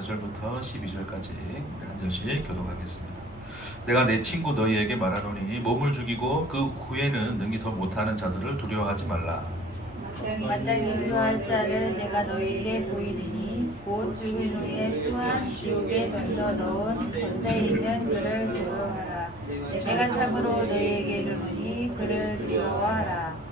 4절부터 12절까지 한 절씩 교독하겠습니다. 내가 내 친구 너희에게 말하노니 몸을 죽이고 그 후에는 능히 더 못하는 자들을 두려워하지 말라. 마땅히 두려워할 자를 내가 너희에게 보이리니 곧 죽은 후에 또한 지옥에 던져 넣은 권세 있는 그를 두려워하라. 내가 참으로 너희에게 이르노니 그를 두려워하라.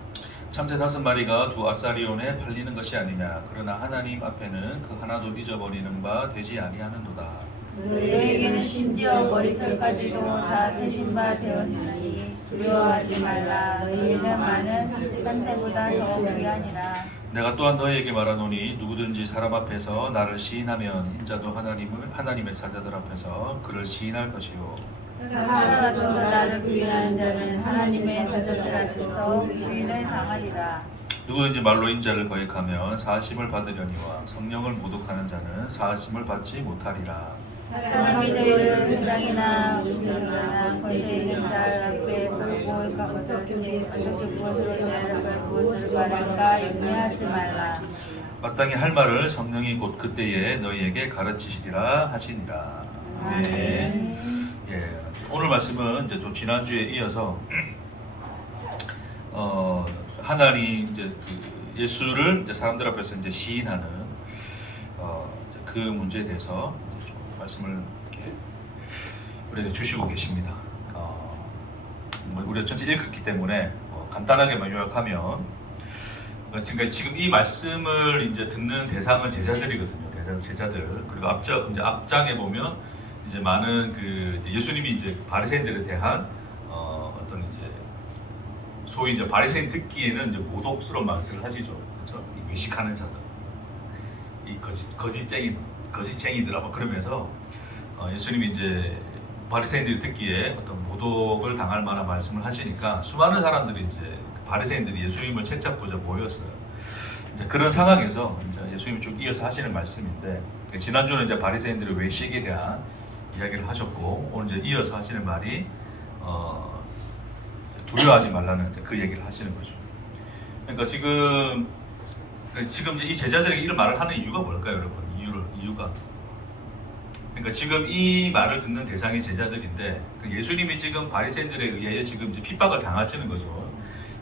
참새 5마리가 두 아사리온에 팔리는 것이 아니냐. 그러나 하나님 앞에는 그 하나도 잊어버리는 바 되지 아니하는도다. 너희에게는 심지어 머리털까지도 다 세신 바 되었나니 두려워하지 말라. 너희는 많은 참새보다 더 귀하니라. 내가 또한 너희에게 말하노니 누구든지 사람 앞에서 나를 시인하면 인자도 하나님의 사자들 앞에서 그를 시인할 것이요. 사람 앞에서 나를 부인하는 자는 하나님의 사자들 앞에서 부인을 당하리라. 누구든지 말로 인자를 거역하면 사하심을 받으려니와 성령을 모독하는 자는 사하심을 받지 못하리라. 사람이 너희를 회당이나 운전이나 권세 있는 자 앞에 걸고 어떻게 무엇으로 대답할 무엇을 말할까 염려하지 말라. 마땅히 할 말을 성령이 곧 그때에 너희에게 가르치시리라 하시니라. 아멘. 예, 오늘 말씀은 이제 또 지난주에 이어서 하나님 이제 그 예수를 이제 사람들 앞에서 이제 시인하는 이제 그 문제에 대해서 이제 좀 말씀을 이렇게 우리에게 주시고 계십니다. 우리가 전체 읽었기 때문에 간단하게만 요약하면 지금 이 말씀을 이제 듣는 대상은 제자들이거든요. 제자들. 그리고 앞장에 보면 이제 많은 이제 예수님이 이제 바리새인들에 대한 어떤 이제 소위 이제 바리새인 듣기에는 이제 모독스러운 말들을 하시죠. 그렇죠? 이 외식하는 자들, 이 거짓쟁이들 아마 그러면서 예수님이 이제 바리새인들이 듣기에 어떤 모독을 당할 만한 말씀을 하시니까 수많은 사람들이 이제 바리새인들이 예수님을 채잡고자 모였어요. 이제 그런 상황에서 이제 예수님이 쭉 이어서 하시는 말씀인데 지난주는 이제 바리새인들의 외식에 대한 이야기를 하셨고 오늘 이제 이어서 하시는 말이 두려워하지 말라는 이제 그 얘기를 하시는 거죠. 그러니까 지금 이제 이 제자들에게 이런 말을 하는 이유가 뭘까요, 여러분? 이유가 그러니까 지금 이 말을 듣는 대상이 제자들인데 예수님이 지금 바리새인들에 의해 지금 이제 핍박을 당하시는 거죠.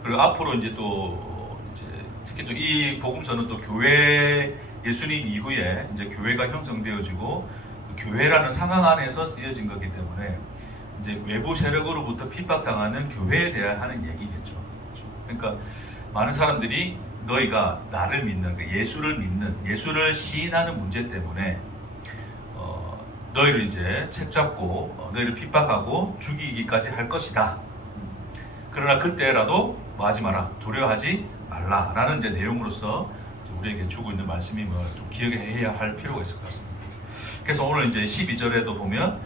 그리고 앞으로 이제 또 이제 특히 또 이 복음서는 또 교회 예수님 이후에 이제 교회가 형성되어지고 그 교회라는 상황 안에서 쓰여진 거기 때문에 이제 외부 세력으로부터 핍박당하는 교회에 대해 하는 얘기겠죠. 그러니까 많은 사람들이 너희가 나를 믿는 예수를 믿는 예수를 시인하는 문제 때문에 너희를 이제 책잡고 너희를 핍박하고 죽이기까지 할 것이다. 그러나 그때라도 뭐 하지 마라, 두려워하지 말라라는 이제 내용으로서 우리에게 주고 있는 말씀임을 좀 기억해야 할 필요가 있을 것 같습니다. 그래서 오늘 이제 12절에도 보면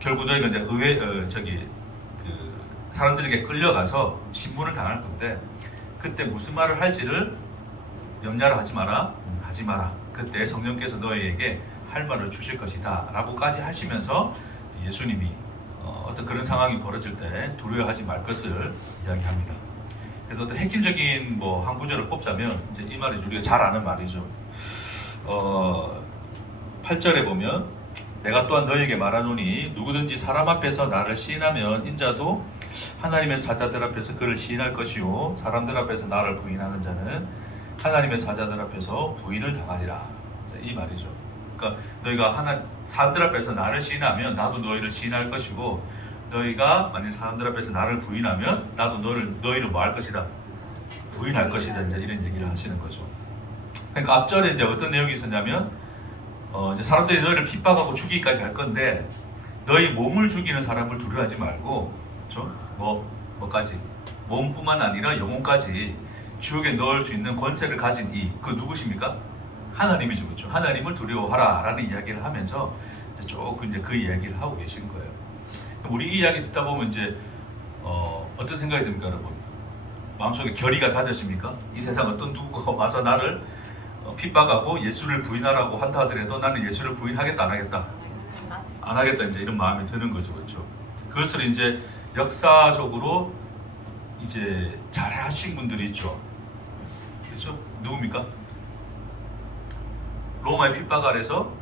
결국 너희가 이제 사람들에게 끌려가서 신문을 당할 건데 그때 무슨 말을 할지를 염려를 하지 마라. 그때 성령께서 너희에게 할 말을 주실 것이다 라고까지 하시면서 예수님이 어떤 그런 상황이 벌어질 때 두려워하지 말 것을 이야기합니다. 그래서 어떤 핵심적인 한 구절을 꼽자면 이제 이 말이 우리가 잘 아는 말이죠. 8절에 보면 내가 또한 너희에게 말하노니 누구든지 사람 앞에서 나를 시인하면 인자도 하나님의 사자들 앞에서 그를 시인할 것이요 사람들 앞에서 나를 부인하는 자는 하나님의 사자들 앞에서 부인을 당하리라. 이 말이죠. 그러니까 너희가 사람들 앞에서 나를 시인하면 나도 너희를 시인할 것이고 너희가 만약 사람들 앞에서 나를 부인하면 나도 너희를 뭐 할 것이다? 부인할 것이다. 이제 이런 얘기를 하시는 거죠. 그러니까 앞절에 이제 어떤 내용이 있었냐면 이제 사람들이 너희를 핍박하고 죽이기까지 할 건데 너희 몸을 죽이는 사람을 두려워하지 말고, 그렇죠? 뭐까지 몸뿐만 아니라 영혼까지 지옥에 넣을 수 있는 권세를 가진 그 누구십니까? 하나님이죠, 그렇죠? 하나님을 두려워하라라는 이야기를 하면서 이제 조금 이제 그 이야기를 하고 계신 거예요. 우리 이 이야기 듣다 보면 이제 어떤 생각이 듭니까, 여러분? 마음속에 결의가 다져집니까? 이 세상 어떤 누구가 와서 나를 핍박하고 예수를 부인하라고 한다 하더라도 나는 예수를 부인하겠다, 안 하겠다? 안 하겠다, 이제 이런 마음이 드는 거죠, 그렇죠? 그것을 이제 역사적으로 이제 잘 하신 분들이 있죠. 그렇죠? 누굽니까? 로마의 핍박 아래서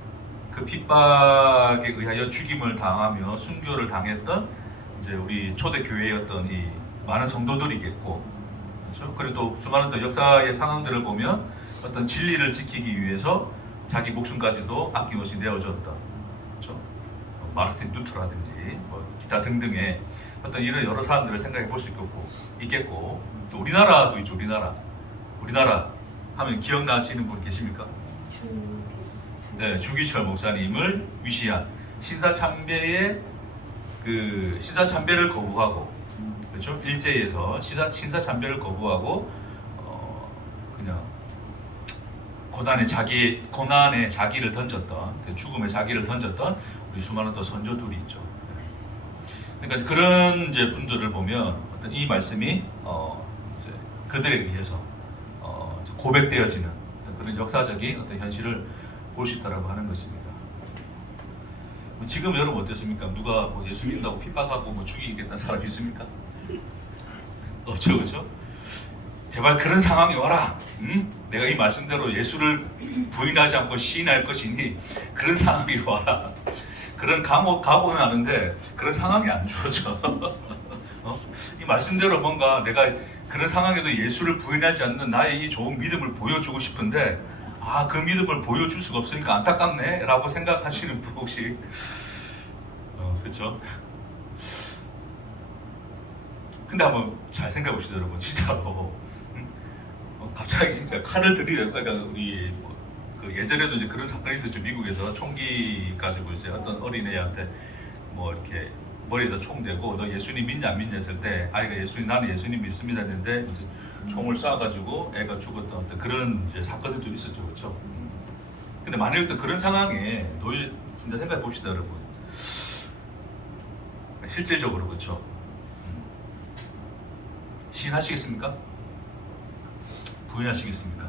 그 핍박에 의하여 죽임을 당하며 순교를 당했던 이제 우리 초대 교회의 어떤 이 많은 성도들이겠고, 그렇죠? 그리고 또 수많은 또 역사의 상황들을 보면 어떤 진리를 지키기 위해서 자기 목숨까지도 아낌없이 내어줬던, 그렇죠? 마르틴 루터라든지 뭐 기타 등등의 어떤 이런 여러 사람들을 생각해 볼 수 있겠고, 또 우리나라도 있죠. 우리나라 하면 기억나시는 분 계십니까? 네, 주기철 목사님을 위시한 신사참배의 그 신사참배를 거부하고, 그렇죠? 일제에서 신사참배를 거부하고 그냥 고난의 자기를 던졌던, 그 죽음의 자기를 던졌던 우리 수많은 또 선조들이 있죠. 그러니까 그런 이제 분들을 보면 어떤 이 말씀이 이제 그들에 의해서 고백되어지는 어떤 그런 역사적인 어떤 현실을 볼 수 있다라고 하는 것입니다. 지금 여러분 어떻습니까? 누가 뭐 예수 믿는다고 핍박하고 뭐 죽이겠다는 사람 있습니까? 없죠, 그렇죠? 제발 그런 상황이 와라. 응? 내가 이 말씀대로 예수를 부인하지 않고 시인할 것이니 그런 상황이 와라. 그런 각오는 아는데 그런 상황이 안 주어져. 이 말씀대로 뭔가 내가 그런 상황에도 예수를 부인하지 않는 나의 이 좋은 믿음을 보여주고 싶은데 그 믿음을 보여줄 수가 없으니까 안타깝네 라고 생각하시는 분 혹시 그렇죠? 근데 한번 잘 생각해 봅시다 여러분. 진짜로 갑자기 진짜 칼을 들이대고, 그러니까 그 예전에도 이제 그런 사건이 있었죠. 미국에서 총기 가지고 이제 어떤 어린애한테 뭐 이렇게 머리에다 총 대고 너 예수님 믿냐 안 믿냐 했을 때 아이가 나는 예수님 믿습니다 했는데 이제 총을 쏴가지고 애가 죽었던 어떤 그런 이제 사건들도 있었죠, 그렇죠? 근데 만약에 또 그런 상황에 놓여 진짜 생각해 봅시다 여러분. 실질적으로 그렇죠? 시인하시겠습니까? 부인하시겠습니까?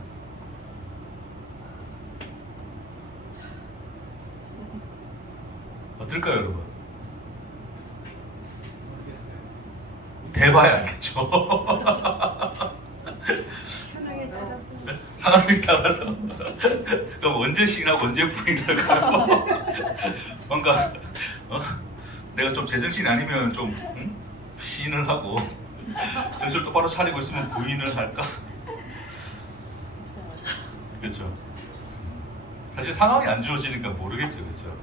어떨까요 여러분? 모르겠어요. 대봐야 알겠죠. 상황에 따라서 그럼 언제 시인하고 언제 부인할까요? 뭔가 내가 좀 제정신이 아니면 좀 시인을 하고 정신을 똑바로 차리고 있으면 부인을 할까? 그렇죠. 사실 상황이 안 주어지니까 모르겠죠, 그렇죠.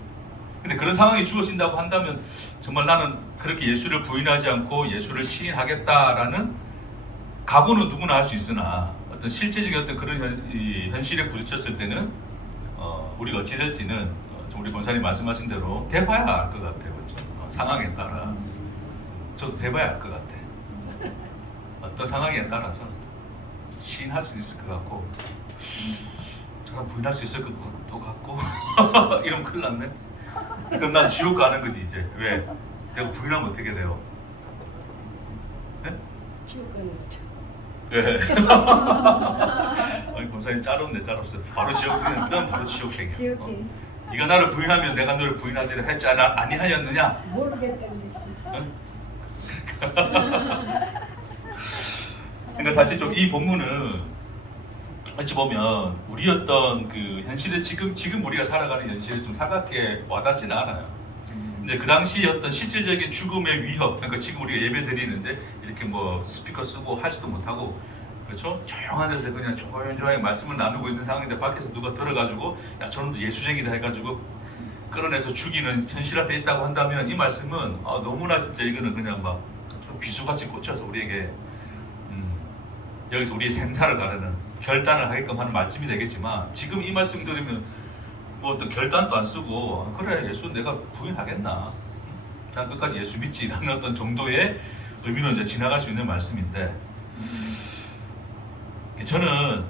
근데 그런 상황이 주어진다고 한다면 정말 나는 그렇게 예수를 부인하지 않고 예수를 시인하겠다라는 각오는 누구나 할 수 있으나 어떤 실제적인 어떤 그런 현실에 부딪혔을 때는 우리가 어찌 될지는 우리 권사님 말씀하신 대로 대봐야 알 것 같아요, 그렇죠. 상황에 따라 저도 대봐야 알 것 같아. 어떤 상황에 따라서 시인할 수 있을 것 같고 저랑 부인할 수 있을 것도 같고 이러면 큰일 났네. 그럼 난 지옥 가는 거지 이제. 왜? 내가 부인하면 어떻게 돼요? 네? 지옥 가는 거죠. 왜? 아니 권사님 짤없네 짤없어. 바로 지옥 그냥 바로 지옥행이야. 지옥행. 네가 나를 부인하면 내가 너를 부인하기로 했잖아. 아니하였느냐? 모르겠다는 그러니까 사실 좀 이 본문은 어찌 보면 우리 어떤 그 현실에 지금 우리가 살아가는 현실에 좀 살갑게 와닿지는 않아요. 근데 그 당시 어떤 실질적인 죽음의 위협, 그러니까 지금 우리가 예배 드리는데 이렇게 뭐 스피커 쓰고 하지도 못하고, 그렇죠? 조용한 데서 그냥 조용히 말씀을 나누고 있는 상황인데 밖에서 누가 들어가지고 야 저놈도 예수쟁이다 해가지고 끌어내서 죽이는 현실 앞에 있다고 한다면 이 말씀은 너무나 진짜 이거는 그냥 막 좀 비수같이 꽂혀서 우리에게 여기서 우리의 생사를 가르는 결단을 하게끔 하는 말씀이 되겠지만, 지금 이 말씀 들으면 뭐 어떤 결단도 안 쓰고 그래 예수 내가 부인하겠나, 난 끝까지 예수 믿지라는 어떤 정도의 의미로 이제 지나갈 수 있는 말씀인데, 저는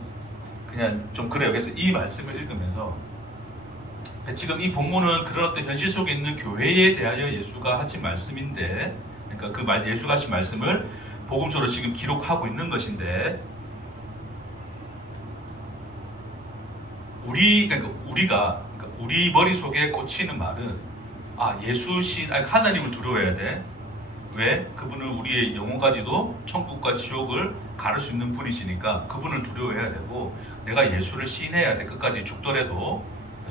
그냥 좀 그래요. 그래서 이 말씀을 읽으면서 지금 이 본문은 그런 어떤 현실 속에 있는 교회에 대하여 예수가 하신 말씀인데, 그러니까 그 예수가 하신 말씀을 복음서로 지금 기록하고 있는 것인데, 우리가 우리 머릿속에 꽂히는 말은 예수신 하나님을 두려워해야 돼. 왜? 그분은 우리의 영혼까지도 천국과 지옥을 가를 수 있는 분이시니까 그분을 두려워해야 되고, 내가 예수를 시인해야 돼. 끝까지 죽더라도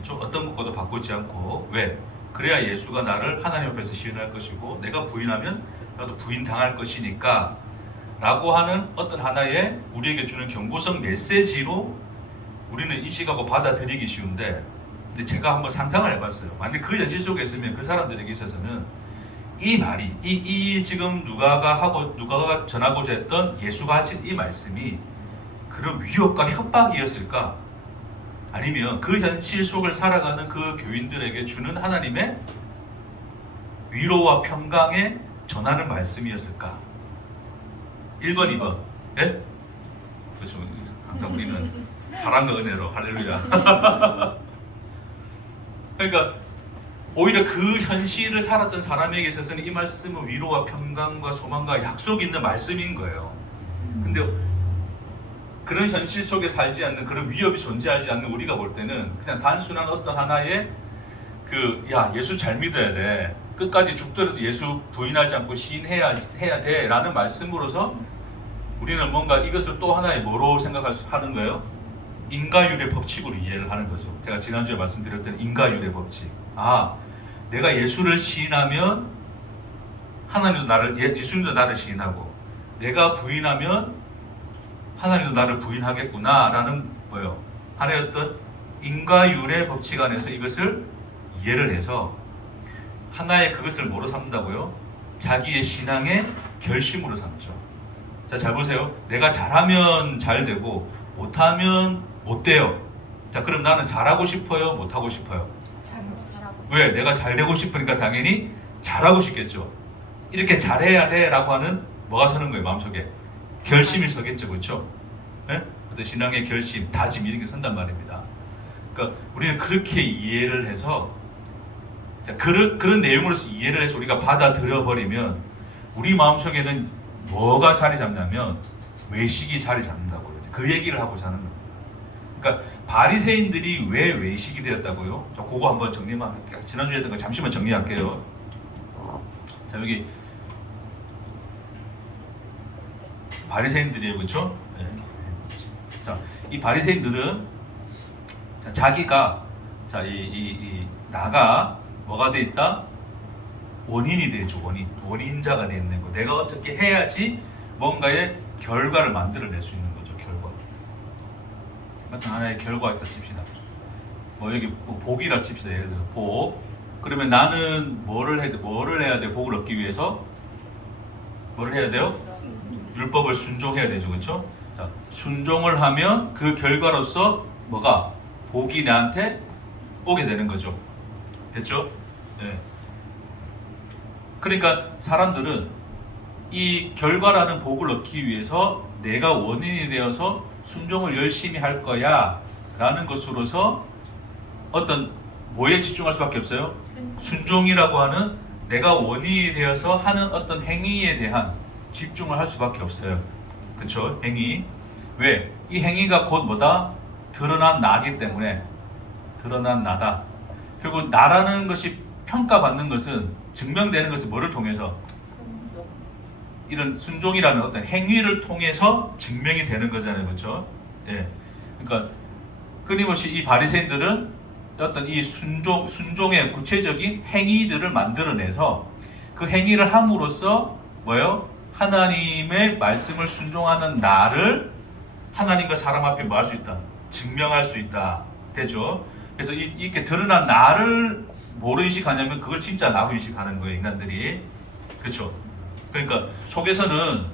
그렇죠? 어떤 것과도 바꾸지 않고. 왜? 그래야 예수가 나를 하나님 앞에서 시인할 것이고 내가 부인하면 나도 부인당할 것이니까 라고 하는 어떤 하나의 우리에게 주는 경고성 메시지로 우리는 인식하고 받아들이기 쉬운데, 근데 제가 한번 상상을 해봤어요. 만약 그 현실 속에 있으면 그 사람들에게 있어서는 이 말이 이 지금 누가가 전하고자 했던 예수가 하신 이 말씀이 그런 위협과 협박이었을까? 아니면 그 현실 속을 살아가는 그 교인들에게 주는 하나님의 위로와 평강에 전하는 말씀이었을까? 1번, 2번. 예? 그렇죠. 항상 우리는 사랑과 은혜로 할렐루야. 그러니까 오히려 그 현실을 살았던 사람에게 있어서는 이 말씀은 위로와 평강과 소망과 약속이 있는 말씀인 거예요. 근데 그런 현실 속에 살지 않는, 그런 위협이 존재하지 않는 우리가 볼 때는 그냥 단순한 어떤 하나의 야 예수 잘 믿어야 돼, 끝까지 죽더라도 예수 부인하지 않고 시인해야 돼 라는 말씀으로서 우리는 뭔가 이것을 또 하나의 뭐로 생각하는 거예요? 인과율의 법칙으로 이해를 하는 거죠. 제가 지난주에 말씀드렸던 인과율의 법칙. 내가 예수를 시인하면 하나님도 예수님도 나를 시인하고, 내가 부인하면 하나님도 나를 부인하겠구나 라는 뭐예요? 하나의 어떤 인과율의 법칙 안에서 이것을 이해를 해서 하나의 그것을 뭐로 삼는다고요? 자기의 신앙의 결심으로 삼죠. 자, 잘 보세요. 내가 잘하면 잘 되고 못하면 못 돼요. 자, 그럼 나는 잘하고 싶어요? 못하고 싶어요? 왜? 내가 잘 되고 싶으니까 당연히 잘하고 싶겠죠. 이렇게 잘해야 돼 라고 하는 뭐가 서는 거예요? 마음속에 결심이 서겠죠. 그렇죠? 네? 어떤 신앙의 결심, 다짐 이런 게 선단 말입니다. 그러니까 우리는 그렇게 이해를 해서, 자, 그런 내용으로서 이해를 해서 우리가 받아들여 버리면 우리 마음속에는 뭐가 자리 잡냐면 외식이 자리 잡는다고요. 그 얘기를 하고자 하는 겁니다. 그러니까 바리새인들이 왜 외식이 되었다고요? 저 그거 한번 정리만 할게요. 지난주에 했던 거 잠시만 정리할게요. 자, 여기 바리새인들이에요, 그렇죠? 네. 자, 이 바리새인들은 자기가 나가 뭐가 돼 있다? 원인이 되죠. 원인자가 돼 있는 거. 내가 어떻게 해야지 뭔가의 결과를 만들어낼 수 있는 거죠. 결과. 같은 하나의 결과가 있다 칩시다. 뭐 여기 복이라 칩시다. 예를 들어서 복. 그러면 나는 뭐를 해야 돼? 복을 얻기 위해서 뭐를 해야 돼요? 율법을 순종해야 되죠. 그렇죠? 자, 순종을 하면 그 결과로서 뭐가? 복이 나한테 오게 되는 거죠. 됐죠? 네. 그러니까 사람들은 이 결과라는 복을 얻기 위해서 내가 원인이 되어서 순종을 열심히 할 거야 라는 것으로서 어떤 뭐에 집중할 수밖에 없어요? 순종이라고 하는 내가 원인이 되어서 하는 어떤 행위에 대한 집중을 할 수밖에 없어요. 그쵸? 행위. 왜? 이 행위가 곧 뭐다? 드러난 나기 때문에. 드러난 나다. 그리고 나라는 것이 평가받는 것은, 증명되는 것은 뭐를 통해서? 이런 순종이라는 어떤 행위를 통해서 증명이 되는 거잖아요. 그렇죠? 예. 그러니까 끊임없이 이 바리새인들은 어떤 이 순종의 구체적인 행위들을 만들어내서 그 행위를 함으로써 뭐예요? 하나님의 말씀을 순종하는 나를 하나님과 사람 앞에 뭐 할 수 있다? 증명할 수 있다. 되죠? 그래서 이렇게 드러난 나를 뭐로 인식하냐면 그걸 진짜 나로 인식하는 거예요. 인간들이. 그렇죠? 그러니까 속에서는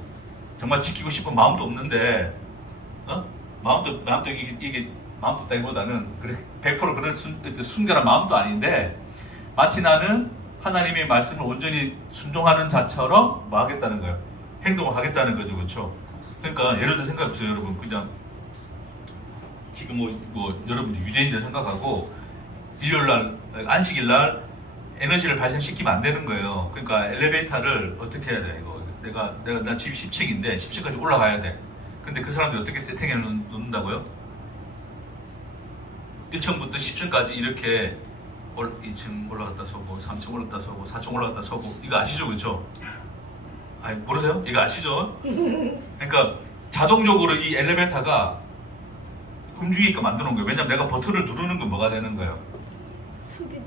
정말 지키고 싶은 마음도 없는데, 마음도 이게 마음도 따기보다는 100% 그런 순결한 마음도 아닌데, 마치 나는 하나님의 말씀을 온전히 순종하는 자처럼 뭐 하겠다는 거예요? 행동을 하겠다는 거죠. 그렇죠? 그러니까 예를 들어 생각해보세요. 여러분, 그냥 지금 뭐 여러분 유대인들 생각하고 일요일날 안식일날 에너지를 발생시키면 안 되는 거예요. 그러니까 엘리베이터를 어떻게 해야 돼? 이거 나 집이 10층인데 10층까지 올라가야 돼. 근데 그 사람들이 어떻게 세팅해 놓는다고요? 1층부터 10층까지 이렇게 2층 올라갔다 서고 3층 올라갔다 서고 4층 올라갔다 서고. 이거 아시죠? 그렇죠? 아니, 모르세요? 이거 아시죠? 그러니까 자동적으로 이 엘리베이터가 움직이게끔 만들어 놓은 거예요. 왜냐면 내가 버튼을 누르는 건 뭐가 되는 거예요?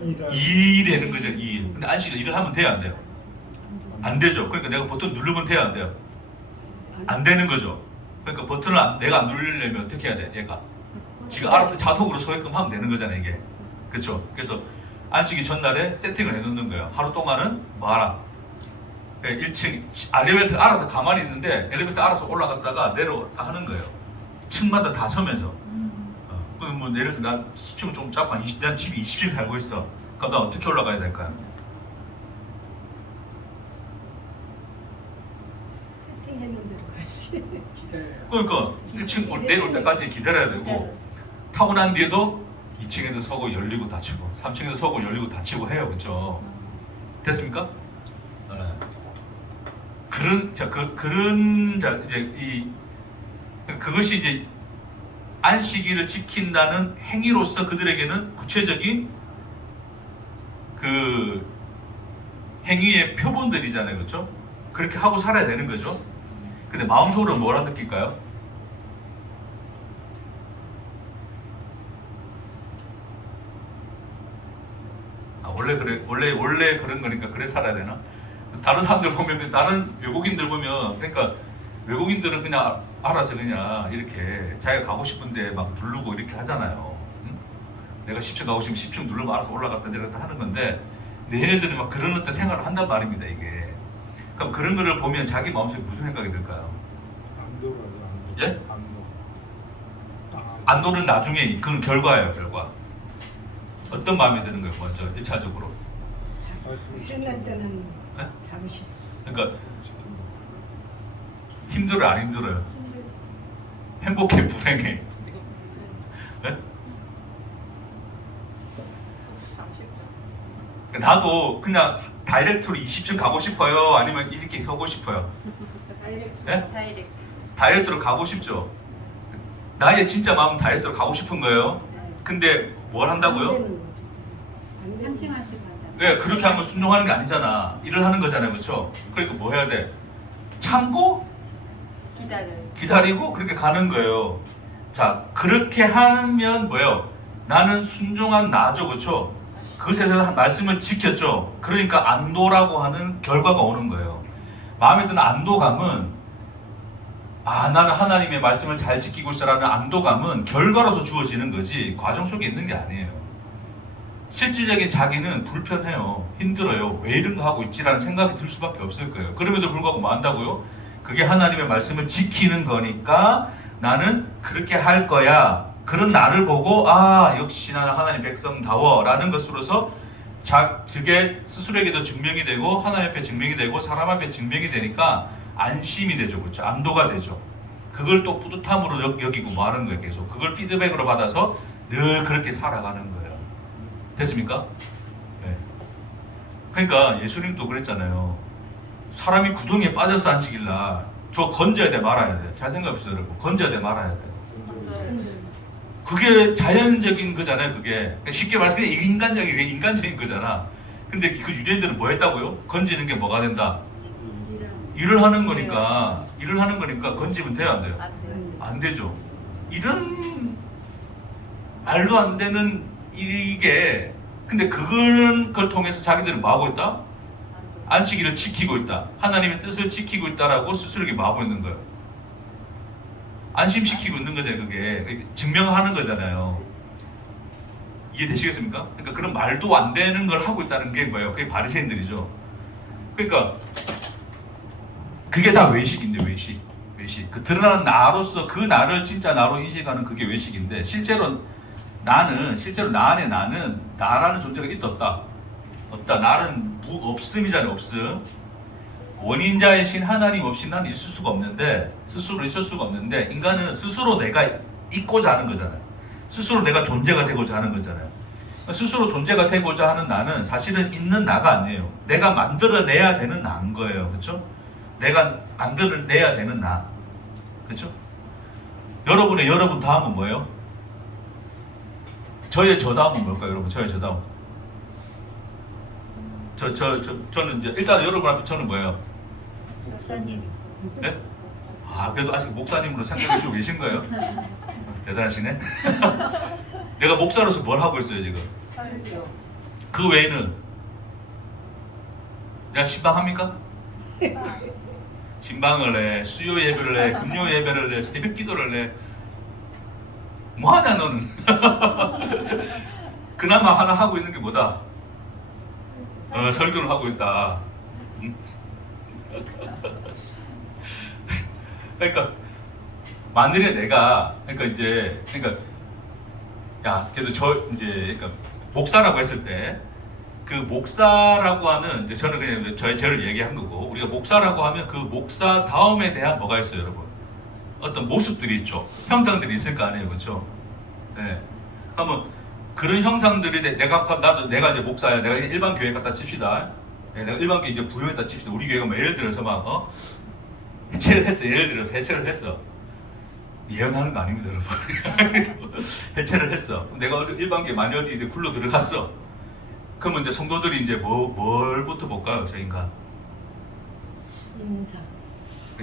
2일 되는 거죠. 2일. 근데 안식일 일을 하면 돼요, 안 돼요? 안 되죠. 그러니까 내가 버튼 누르면 돼요, 안 돼요? 안 되는 거죠. 그러니까 버튼을 내가 안 누르려면 어떻게 해야 돼? 얘가 지가 알아서 자동으로 소개끔 하면 되는 거잖아요, 이게. 그렇죠? 그래서 안식일 전날에 세팅을 해놓는 거예요. 하루 동안은 뭐 하라? 1층 엘리베이터 알아서 가만히 있는데 엘리베이터 알아서 올라갔다가 내려갔다 하는 거예요. 층마다 다 서면서. 그럼 뭐 예를 들어서 난 10층 좀 작고 난 집이 20층 살고 있어. 그럼 나 어떻게 올라가야 될까요? 세팅했는 대로 가야지. 그러니까 1층 내려올 때까지 기다려야 되고 타고 난 뒤에도 2층에서 서고 열리고 닫히고 3층에서 서고 열리고 닫히고 해요. 그렇죠? 됐습니까? 네. 그것이 이제 안식일을 지킨다는 행위로서 그들에게는 구체적인 그 행위의 표본들이잖아요. 그렇죠? 그렇게 하고 살아야 되는 거죠. 근데 마음속으로 뭐라 느낄까요? 원래 그래, 원래 그런 거니까 그래 살아야 되나? 다른 사람들 보면, 다른 외국인들 보면, 그러니까 외국인들은 그냥 알아서 그냥 이렇게 자기가 가고 싶은데 막 누르고 이렇게 하잖아요. 응? 내가 10층 가고 싶으면 10층 누르면 알아서 올라갔다 내려갔다 하는 건데, 근데 얘네들은 막 그런 어떤 생활을 한단 말입니다, 이게. 그럼 그런 거를 보면 자기 마음속에 무슨 생각이 들까요? 예? 안도는 나중에, 그건 결과예요, 결과. 어떤 마음이 드는 거예요, 먼저 1차적으로? 끝날 때는 네? 잡으시. 그러니까 힘들어요, 안 힘들어요? 행복해, 불행해? 네? 나도 그냥 다이렉트로 20층 가고 싶어요? 아니면 이렇게 서고 싶어요? 네? 다이렉트. 다이렉트로 가고 싶죠? 나의 진짜 마음은 다이렉트로 가고 싶은 거예요. 근데 뭘 한다고요? 한층 한층 간다. 네, 그렇게 하면 순종하는 게 아니잖아. 일을 하는 거잖아요, 그렇죠? 그러니까 뭐 해야 돼? 참고 기다리고 그렇게 가는 거예요. 자, 그렇게 하면 뭐예요? 나는 순종한 나죠, 그렇죠? 그것에서 말씀을 지켰죠. 그러니까 안도라고 하는 결과가 오는 거예요. 마음에 드는 안도감은 나는 하나님의 말씀을 잘 지키고 있어라는 안도감은 결과로서 주어지는 거지 과정 속에 있는 게 아니에요. 실질적인 자기는 불편해요. 힘들어요. 왜 이런 거 하고 있지라는 생각이 들 수밖에 없을 거예요. 그럼에도 불구하고 뭐 한다고요? 그게 하나님의 말씀을 지키는 거니까 나는 그렇게 할 거야. 그런 나를 보고 역시 나는 하나님 백성다워 라는 것으로서 그게 스스로에게도 증명이 되고 하나님 앞에 증명이 되고 사람 앞에 증명이 되니까 안심이 되죠. 그렇죠? 안도가 되죠. 그걸 또 뿌듯함으로 여기고 뭐 하는 거예요. 계속 그걸 피드백으로 받아서 늘 그렇게 살아가는 거예요. 됐습니까? 네. 그러니까 예수님도 그랬잖아요. 사람이 구덩이에 빠져서 안식일날 저 건져야 돼 말아야 돼. 잘 생각해보세요 여러분. 건져야 돼 말아야 돼. 그게 자연적인 거잖아요. 그게 쉽게 말해서 그냥 인간적인 거잖아. 근데 그 유대인들은 뭐 했다고요? 건지는 게 뭐가 된다? 일을 하는 거니까 건지면 돼요, 안 돼요? 안 되죠. 이런 말도 안 되는 이게 근데 그걸 통해서 자기들은 뭐 하고 있다? 안식일을 지키고 있다. 하나님의 뜻을 지키고 있다라고 스스로에게 뭐 하고 있는 거예요? 안심시키고 있는 거잖아요. 그게 증명하는 거잖아요. 이해되시겠습니까? 그러니까 그런 말도 안 되는 걸 하고 있다는 게 뭐예요? 그게 바리새인들이죠. 그러니까 그게 다 외식인데 외식. 그 드러나는 나로서 그 나를 진짜 나로 인식하는 그게 외식인데 실제로 나 안에 나는 나라는 존재가 있다 없다. 나는 없음이잖아요. 없음. 원인자이신 하나님 없이 나는 있을 수가 없는데 스스로 있을 수가 없는데 인간은 스스로 내가 있고자 하는 거잖아요. 스스로 내가 존재가 되고자 하는 거잖아요. 스스로 존재가 되고자 하는 나는 사실은 있는 나가 아니에요. 내가 만들어내야 되는 나인 거예요. 그렇죠? 내가 만들어내야 되는 나. 그렇죠? 여러분 다음은 뭐예요? 저의 저 다음은 뭘까요, 여러분? 저의 저 다음. 저는 이제 일단 여러분 앞에 저는 뭐예요? 목사님. 네? 그래도 아직 목사님으로 생각해 주고 계신 거예요? 대단하시네. 내가 목사로서 뭘 하고 있어요 지금? 그 외에는 내가 신방합니까? 신방을 해, 수요 예배를 해, 금요 예배를 해, 새벽 기도를 해. 뭐하냐 너는? 그나마 하나 하고 있는 게 뭐다? 설교를 하고 있다. 응? 그러니까 만일에 내가 그러니까 야 그래도 저 이제 그러니까 목사라고 했을 때 그 목사라고 하는 이제 저는 그냥 저를 얘기한 거고 우리가 목사라고 하면 그 목사 다음에 대한 뭐가 있어요, 여러분? 어떤 모습들이 있죠. 형상들이 있을 거 아니에요, 그렇죠? 네. 그러면 그런 형상들이 내가 이제 목사야. 내가 일반 교회 갖다 칩시다. 네, 내가 일반 교회 이제 부용했다 칩시다. 우리 교회가 뭐 예를 들어서 막 해체를 했어. 예를 들어서 해체를 했어. 예언하는 거 아닙니다, 여러분. 해체를 했어. 내가 일반 교회 많이 어디 굴러 들어갔어. 그러면 이제 성도들이 이제 뭘부터 볼까요, 저 인간? 인상,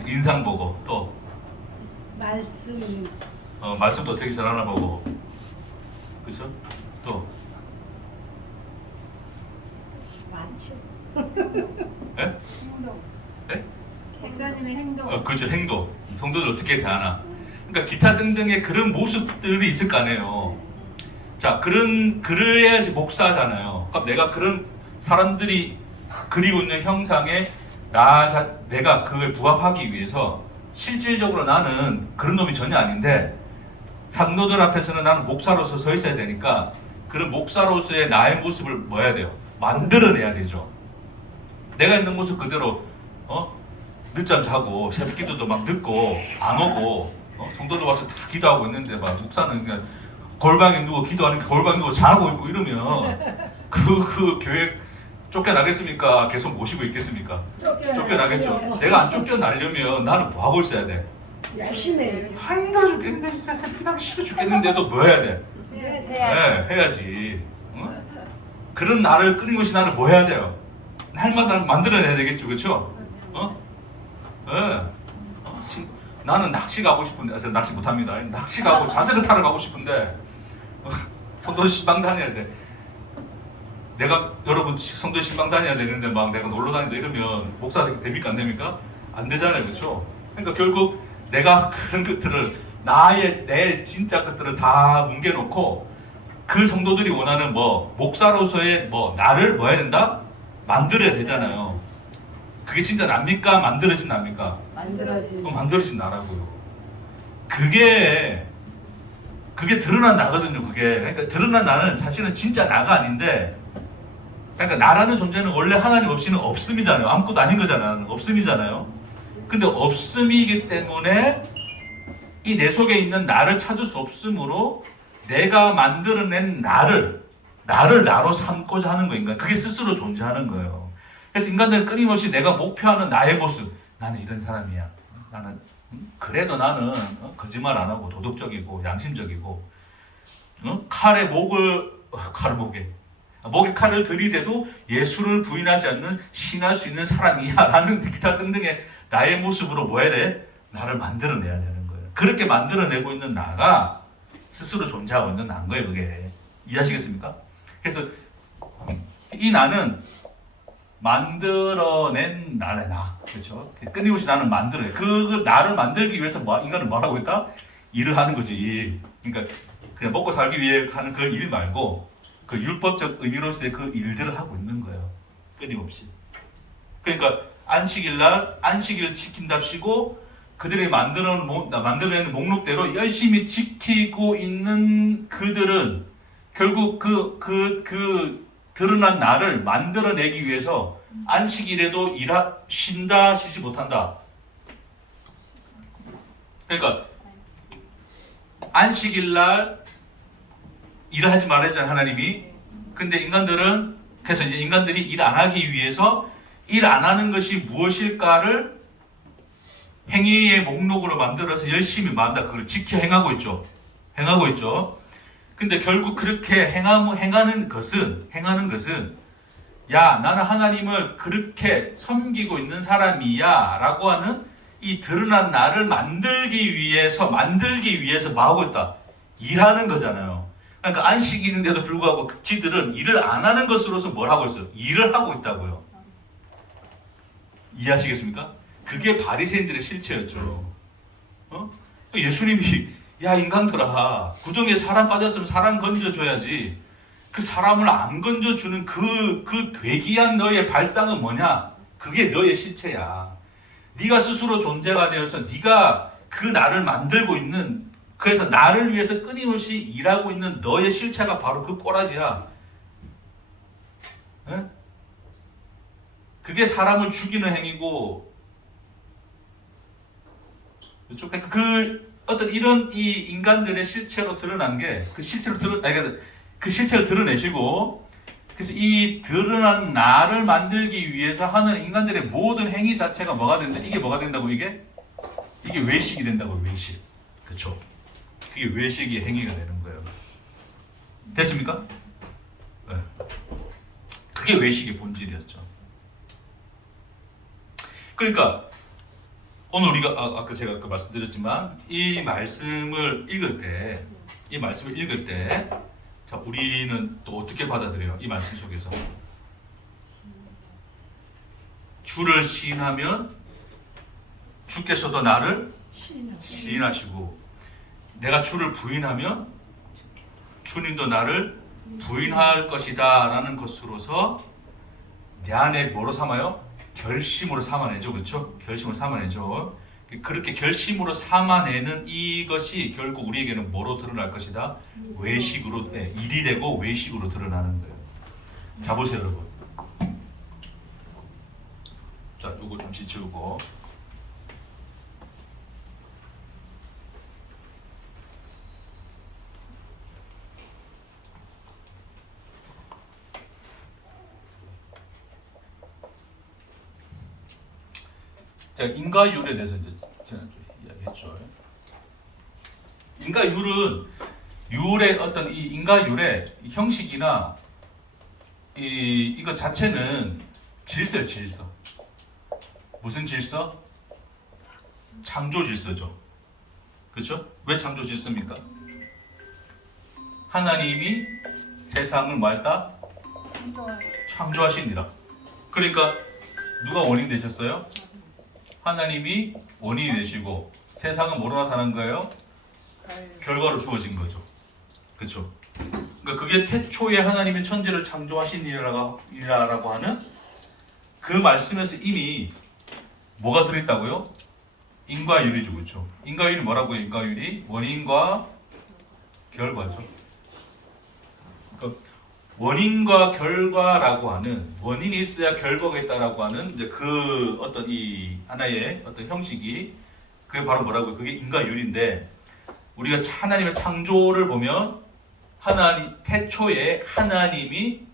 인상 보고 또 말씀, 말씀도 어떻게 잘하나 보고, 그렇죠? 또 많죠. 예? 행동. 예? 목사님의 행동. 그렇죠. 행동. 성도들 어떻게 대하나. 그러니까 기타 등등의 그런 모습들이 있을 거 아니에요. 자, 그래야지 목사잖아요. 그럼 내가 그런 사람들이 그리고 있는 형상에 내가 그걸 부합하기 위해서 실질적으로 나는 그런 놈이 전혀 아닌데 상도들 앞에서는 나는 목사로서 서 있어야 되니까 그런 목사로서의 나의 모습을 뭐 해야 돼요? 만들어내야 되죠. 내가 있는 모습 그대로 늦잠 자고 새벽 기도도 막 늦고 안 오고 성도들 와서 다 기도하고 있는데 막 목사는 그냥 골방에 누워 기도하니까 골방에 누워 자고 있고 이러면 그 교회 쫓겨나겠습니까? 계속 모시고 있겠습니까? 쫓겨나겠죠. 내가 안 쫓겨나려면 나는 뭐 하고 있어야 돼? 열심히 해야지. 힘들어 죽겠는데 진짜 새벽 나기 싫어 죽겠는데도 뭐 해야 돼? 네, 해야지. 응? 그런 나를 끊임없이 나는 뭐 해야 돼요? 날마다 만들어내야 되겠죠, 그렇죠? 나는 낚시 가고 싶은데, 저 낚시 못합니다. 낚시 가고 자전거 타러 가고 싶은데 성도 신방 다녀야 돼. 여러분 성도 신방 다녀야 되는데 막 내가 놀러 다닌다 이러면 목사 됩니까 안 됩니까? 안 되잖아요, 그렇죠? 그러니까 결국 내가 그런 것들을 내 진짜 것들을 다 뭉개놓고 그 성도들이 원하는 목사로서의 나를 뭐 해야 된다? 만들어야 되잖아요. 그게 진짜 납니까? 만들어진 납니까? 만들어진 나라고요. 그게 드러난 나거든요. 그러니까 드러난 나는 사실은 진짜 나가 아닌데, 그러니까 나라는 존재는 원래 하나님 없이는 없음이잖아요. 아무것도 아닌 거잖아요. 없음이잖아요. 근데 없음이기 때문에 이 내 속에 있는 나를 찾을 수 없으므로 내가 만들어낸 나를 나로 삼고자 하는 거니까 그게 스스로 존재하는 거예요. 그래서 인간들은 끊임없이 내가 목표하는 나의 모습, 나는 이런 사람이야. 나는 그래도 나는 거짓말 안 하고 도덕적이고 양심적이고 목에 칼을 들이대도 예수를 부인하지 않는 신할 수 있는 사람이야 라는 기타 등등의 나의 모습으로 뭐 해야 돼? 나를 만들어내야 되는 거예요. 그렇게 만들어내고 있는 나가 스스로 존재하고 있는 나인 거예요. 그게 이해하시겠습니까? 그래서 이 나는 만들어낸 나래 나, 그렇죠? 끊임없이 나는 만들어내. 그 나를 만들기 위해서 인간은 뭐 하고 있다? 일을 하는 거지. 그러니까 그냥 먹고 살기 위해 하는 그 일 말고 그 율법적 의미로서의 그 일들을 하고 있는 거예요. 끊임없이. 그러니까 안식일 날 안식일을 지킨답시고 그들이 만들어내는 목록대로 열심히 지키고 있는 그들은 결국 그 드러난 나를 만들어내기 위해서 안식일에도 쉰다, 쉬지 못한다. 그러니까 안식일 날 일을 하지 말았잖아요, 하나님이. 근데 그래서 이제 인간들이 일 안 하기 위해서 일 안 하는 것이 무엇일까를 행위의 목록으로 만들어서 열심히 그걸 지켜 행하고 있죠. 근데 결국 그렇게 행하는 것은 야, 나는 하나님을 그렇게 섬기고 있는 사람이야 라고 하는 이 드러난 나를 만들기 위해서 뭐 하고 있다? 일하는 거잖아요. 그러니까 안식이 있는데도 불구하고 지들은 일을 안 하는 것으로서 뭘 하고 있어요? 일을 하고 있다고요. 이해하시겠습니까? 그게 바리새인들의 실체였죠. 예수님이 야 인간들아 구덩이에 사람 빠졌으면 사람 건져줘야지 그 사람을 안 건져주는 그 괴기한 너의 발상은 뭐냐? 그게 너의 실체야. 네가 스스로 존재가 되어서 네가 그 나를 만들고 있는 그래서 나를 위해서 끊임없이 일하고 있는 너의 실체가 바로 그 꼬라지야. 에? 그게 사람을 죽이는 행위고 그렇죠? 그러니까 그 어떤 이런 이 인간들의 실체로 드러난 게 그 실체로 그 실체를 드러내시고 그래서 이 드러난 나를 만들기 위해서 하는 인간들의 모든 행위 자체가 뭐가 된다? 이게 뭐가 된다고 이게 외식이 된다고 외식. 그렇죠? 그게 외식의 행위가 되는 거예요. 됐습니까? 네. 그게 외식의 본질이었죠. 그러니까 오늘 우리가 아까 제가 아까 말씀드렸지만 이 말씀을 읽을 때 자, 우리는 또 어떻게 받아들여요? 이 말씀 속에서 주를 시인하면 주께서도 나를 시인하시고 내가 주를 부인하면 주님도 나를 부인할 것이다 라는 것으로서 내 안에 뭐로 삼아요? 결심으로 삼아내죠. 그렇죠? 결심으로 삼아내죠. 그렇게 결심으로 삼아내는 이것이 결국 우리에게는 뭐로 드러날 것이다? 외식으로, 일이 되고 외식으로 드러나는 거예요. 자 보세요 여러분. 자 요거 잠시 지우고 제가 인과율에 대해서 이제 지난주에 이야기했죠. 인과율은 율의 어떤 이 인과율의 형식이나 이것 자체는 질서예요, 질서. 무슨 질서? 창조 질서죠. 그렇죠? 왜 창조 질서입니까? 하나님이 세상을 뭐 했다? 창조하십니다. 그러니까 누가 원인 되셨어요? 하나님이 원인이 되시고 세상은 뭐로 나타난 거예요? 결과로 주어진 거죠. 그렇죠? 그러니까 그게 태초에 하나님의 천지를 창조하신 일이라고 하는 그 말씀에서 이미 뭐가 들어있다고요? 인과율이죠. 그렇죠? 인과율이 뭐라고요? 인과율이 원인과 결과죠. 그러니까 원인과 결과라고 하는 원인이 있어야 결과가 있다라고 하는 이제 그 어떤 이 하나의 어떤 형식이 그게 바로 뭐라고요? 그게 인과율인데 우리가 하나님의 창조를 보면 하나님 태초에 하나님이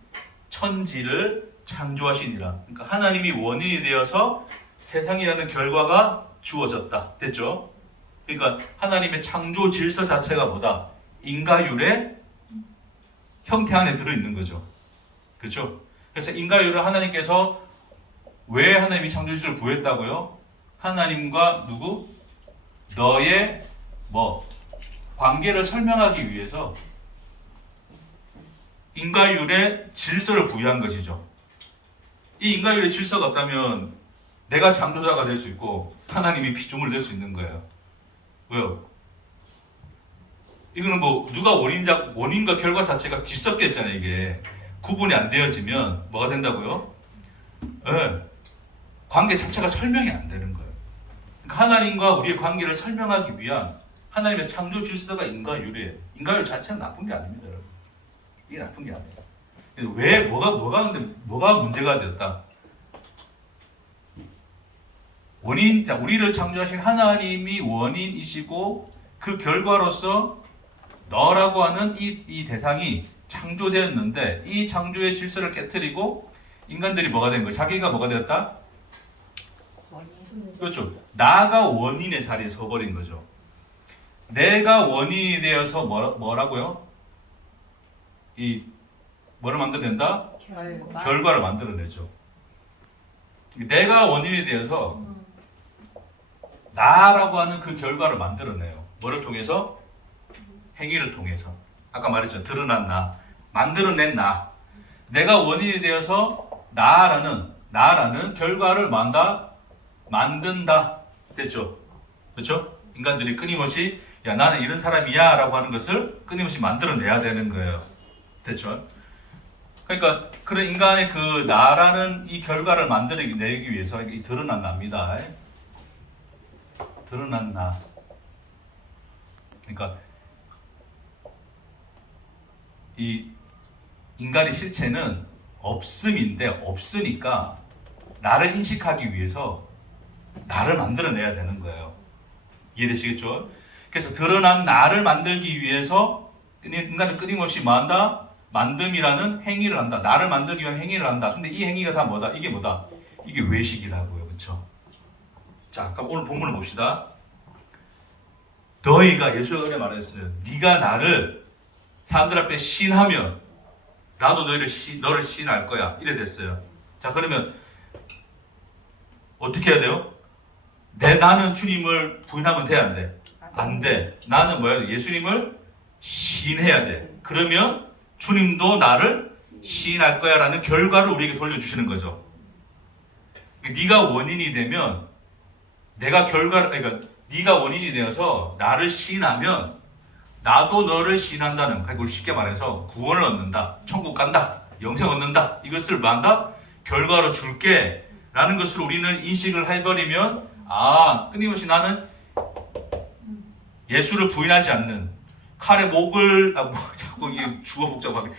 천지를 창조하시니라. 그러니까 하나님이 원인이 되어서 세상이라는 결과가 주어졌다. 됐죠? 그러니까 하나님의 창조 질서 자체가 뭐다? 인과율의 형태 안에 들어있는 거죠. 그렇죠? 그래서 인과율을 하나님께서 왜 하나님이 창조 질서를 부여했다고요? 하나님과 누구? 너의 관계를 설명하기 위해서 인과율의 질서를 부여한 것이죠. 이 인과율의 질서가 없다면 내가 창조자가 될 수 있고 하나님이 피조물이 될 수 있는 거예요. 왜요? 이거는 누가 원인과 결과 자체가 뒤섞여 있잖아요. 이게 구분이 안 되어지면 뭐가 된다고요? 관계 자체가 설명이 안 되는 거예요. 그러니까 하나님과 우리의 관계를 설명하기 위한 하나님의 창조 질서가 인과율이에요. 인과율 자체는 나쁜 게 아닙니다, 여러분. 이게 나쁜 게 아니에요. 왜 뭐가 문제가 되었다? 우리를 창조하신 하나님이 원인이시고 그 결과로서 너라고 하는 이 대상이 창조되었는데 이 창조의 질서를 깨트리고 인간들이 뭐가 된 거예요? 자기가 뭐가 되었다? 그렇죠. 나가 원인의 자리에 서버린 거죠. 내가 원인이 되어서 뭐라고요? 뭐를 만들어낸다? 결과를 만들어내죠. 내가 원인이 되어서 나라고 하는 그 결과를 만들어내요. 뭐를 통해서? 행위를 통해서. 아까 말했죠. 드러난 나, 만들어낸 나. 내가 원인이 되어서 나라는 결과를 만든다. 됐죠? 그렇죠? 인간들이 끊임없이 야 나는 이런 사람이야 라고 하는 것을 끊임없이 만들어내야 되는 거예요. 됐죠? 그러니까 그런 인간의 그 나라는 이 결과를 만들어내기 위해서 이 드러난 나입니다. 드러난 나. 그러니까 이 인간의 실체는 없음인데 없으니까 나를 인식하기 위해서 나를 만들어내야 되는 거예요. 이해되시겠죠? 그래서 드러난 나를 만들기 위해서 인간은 끊임없이 뭐한다? 만듦이라는 행위를 한다. 나를 만들기 위한 행위를 한다. 근데 이 행위가 다 뭐다? 이게 뭐다? 이게 외식이라고요. 그렇죠? 자, 아까 오늘 본문을 봅시다. 너희가 예수가 그렇게 말했어요. 네가 나를 사람들 앞에 시인하면 나도 너를 시인할 거야. 이래 됐어요. 자, 그러면 어떻게 해야 돼요? 나는 주님을 부인하면 돼, 안 돼? 안 돼. 나는 뭐야? 예수님을 시인해야 돼. 그러면 주님도 나를 시인할 거야 라는 결과를 우리에게 돌려주시는 거죠. 네가 원인이 되면 그러니까 네가 원인이 되어서 나를 시인하면 나도 너를 시인한다는, 그러니까 우리 쉽게 말해서 구원을 얻는다, 천국 간다, 영생 얻는다, 이것을 뭐한다? 결과로 줄게 라는 것을 우리는 인식을 해버리면 끊임없이 나는 예수를 부인하지 않는 칼에 목을 자꾸 이게 주어 복잡하게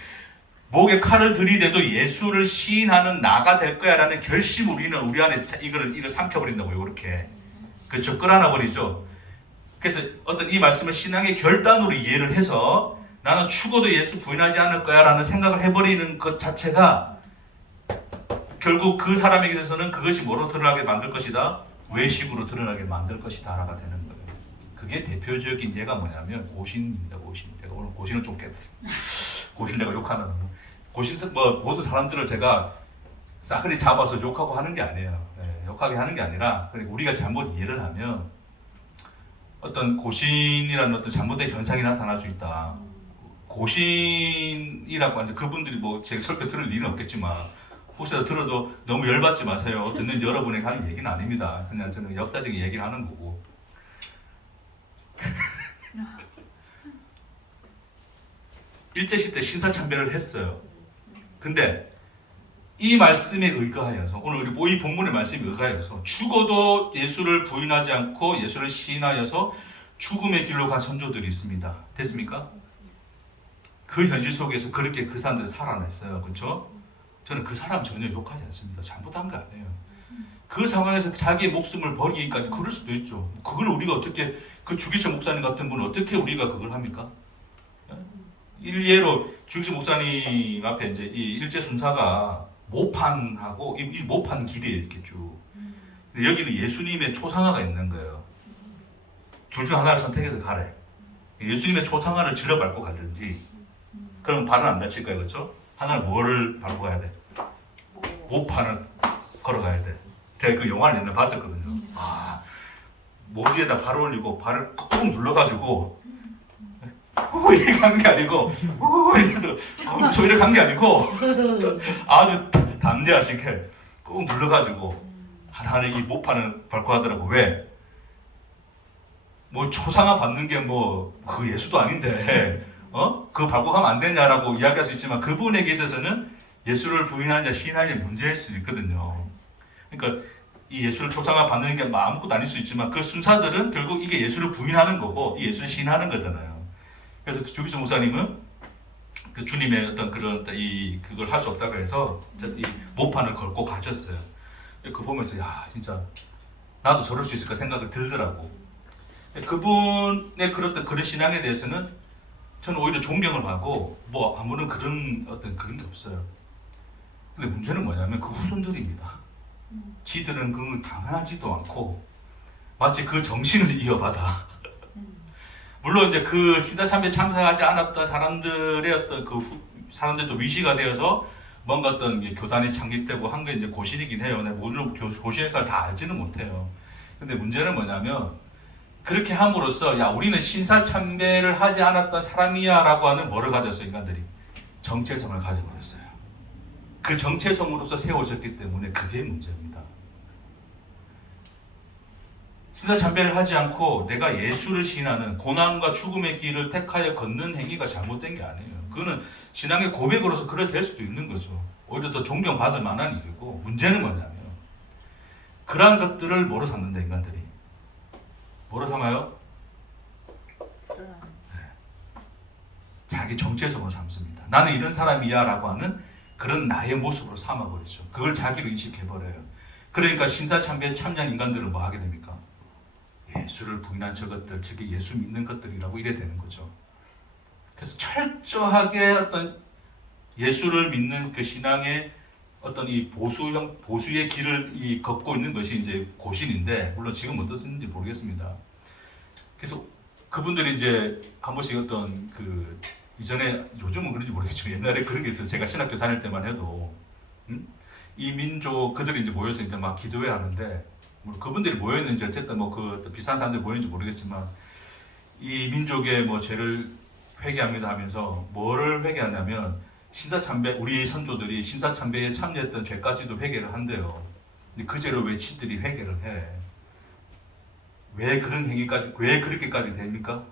목에 칼을 들이대도 예수를 시인하는 나가 될 거야 라는 결심 우리 안에 이걸 삼켜버린다고요. 이렇게 그렇죠. 끌어안아 버리죠. 그래서 어떤 이 말씀을 신앙의 결단으로 이해를 해서 나는 죽어도 예수 부인하지 않을 거야 라는 생각을 해버리는 것 자체가 결국 그 사람에게 있어서는 그것이 뭐로 드러나게 만들 것이다? 외식으로 드러나게 만들 것이다 라가 되는 거예요. 그게 대표적인 예가 뭐냐면 고신입니다. 고신. 제가 오늘 고신을 좀 고신 내가 욕하는 고신 모든 사람들을 제가 싸그리 잡아서 욕하고 하는 게 아니에요. 욕하게 하는 게 아니라 우리가 잘못 이해를 하면 어떤 고신이라는 어떤 잘못된 현상이 나타날 수 있다. 고신이라고 하는 그분들이 제 설교 들을 일은 없겠지만 혹시라도 들어도 너무 열받지 마세요. 듣는 여러분에게 하는 얘기는 아닙니다. 그냥 저는 역사적인 얘기를 하는 거고. 일제시대 신사참배를 했어요. 근데 이 말씀에 의거하여서 오늘 우리 이 본문의 말씀에 의거하여서 죽어도 예수를 부인하지 않고 예수를 시인하여서 죽음의 길로 간 선조들이 있습니다. 됐습니까? 그 현실 속에서 그렇게 그 사람들이 살아냈어요. 그렇죠? 저는 그 사람 전혀 욕하지 않습니다. 잘못한 거 아니에요. 그 상황에서 자기의 목숨을 버리기까지 그럴 수도 있죠. 그걸 우리가 어떻게 그 주기철 목사님 같은 분은 어떻게 우리가 그걸 합니까? 일례로 주기철 목사님 앞에 이제 이 일제 순사가 모판하고 이 모판 길이에 이렇게 쭉. 근데 여기는 예수님의 초상화가 있는 거예요. 둘 중 하나를 선택해서 가래. 예수님의 초상화를 질러 밟고 가든지. 그럼 발은 안 다칠 거예요, 그렇죠? 하나는 뭐를 밟고 가야 돼? 모판을 걸어가야 돼. 제가 그 영화를 옛날에 봤었거든요. 목 위에다 발을 올리고 발을 꾹 눌러가지고 이렇게 간 게 아니고 이래서 저 이렇게 간 게 아니고 아주 담대하시게 꾹 눌러가지고 하나하나 이 모판을 밟고 하더라고. 왜? 초상화 받는 게 그 예수도 아닌데 그거 밟고 가면 안 되냐라고 이야기할 수 있지만 그분에게 있어서는 예수를 부인하는 자 시인하는 게 문제일 수 있거든요. 그러니까 이 예수를 초상화 받는 게 아무것도 아닐 수 있지만 그 순사들은 결국 이게 예수를 부인하는 거고 이 예수를 시인하는 거잖아요. 그래서 그 주기철 목사님은 그 주님의 어떤 그런 그걸 할 수 없다고 해서 이 모판을 걸고 가셨어요. 그 보면서 야 진짜 나도 저럴 수 있을까 생각이 들더라고. 그분의 그런 신앙에 대해서는 저는 오히려 존경을 하고 아무런 그런 게 없어요. 근데 문제는 뭐냐면 그 후손들입니다. 지들은 그걸 당하지도 않고 마치 그 정신을 이어받아. 물론 이제 그 신사참배에 참석하지 않았던 사람들의 사람들도 위시가 되어서 뭔가 어떤 교단이 창립되고 한 게 이제 고신이긴 해요. 물론 고신 역사를 다 알지는 못해요. 근데 문제는 뭐냐면 그렇게 함으로써 야 우리는 신사참배를 하지 않았던 사람이야 라고 하는 뭐를 가졌어요? 인간들이 정체성을 가져버렸어요. 그 정체성으로서 세워졌기 때문에 그게 문제입니다. 신사참배를 하지 않고 내가 예수를 신하는 고난과 죽음의 길을 택하여 걷는 행위가 잘못된 게 아니에요. 그거는 신앙의 고백으로서 그래 될 수도 있는 거죠. 오히려 더 존경받을 만한 일이고, 문제는 뭐냐면 그러한 것들을 뭐로 삼는다 인간들이? 뭐로 삼아요? 자기 정체성으로 삼습니다. 나는 이런 사람이야 라고 하는 그런 나의 모습으로 삼아버리죠. 그걸 자기로 인식해버려요. 그러니까 신사참배에 참여한 인간들은 뭐 하게 됩니까? 예수를 부인한 저것들, 즉 예수 믿는 것들이라고 이래 되는 거죠. 그래서 철저하게 어떤 예수를 믿는 그 신앙의 어떤 이 보수의 길을 걷고 있는 것이 이제 고신인데, 물론 지금 어떻는지 모르겠습니다. 그래서 그분들이 이제 한 번씩 어떤 그 이전에, 요즘은 그런지 모르겠지만 옛날에 그런 게 있어요. 제가 신학교 다닐 때만 해도 이 민족 그들이 이제 모여서 이제 막 기도회 하는데, 뭐 그분들이 모였는지 어쨌든 뭐 그 비슷한 사람들이 모였는지 모르겠지만 이 민족의 뭐 죄를 회개합니다 하면서 뭐를 회개하냐면 신사참배, 우리 선조들이 신사참배에 참여했던 죄까지도 회개를 한대요. 근데 그 죄를 왜 지들이 회개를 해? 왜 그런 행위까지, 왜 그렇게까지 됩니까?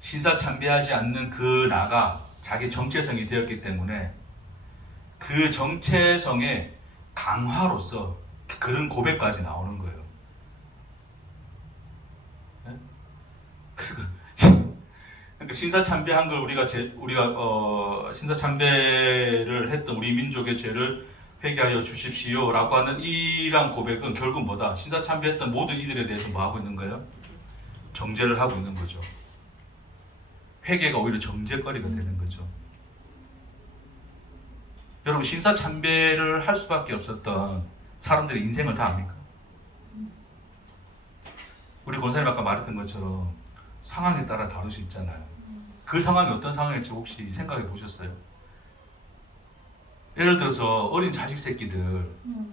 신사참배하지 않는 그 나가 자기 정체성이 되었기 때문에 그 정체성의 강화로서 그런 고백까지 나오는 거예요. 네? 그러니까 신사참배한 걸 우리가 신사참배를 했던 우리 민족의 죄를 회개하여 주십시오라고 하는 이러한 고백은 결국 뭐다? 신사참배했던 모든 이들에 대해서 뭐 하고 있는 거예요? 정죄를 하고 있는 거죠. 회개가 오히려 정죄거리가 되는 거죠. 여러분, 신사참배를 할 수밖에 없었던 사람들의 인생을 다 압니까? 우리 권사님 아까 말했던 것처럼 상황에 따라 다를 수 있잖아요. 그 상황이 어떤 상황일지 혹시 생각해 보셨어요? 예를 들어서 어린 자식 새끼들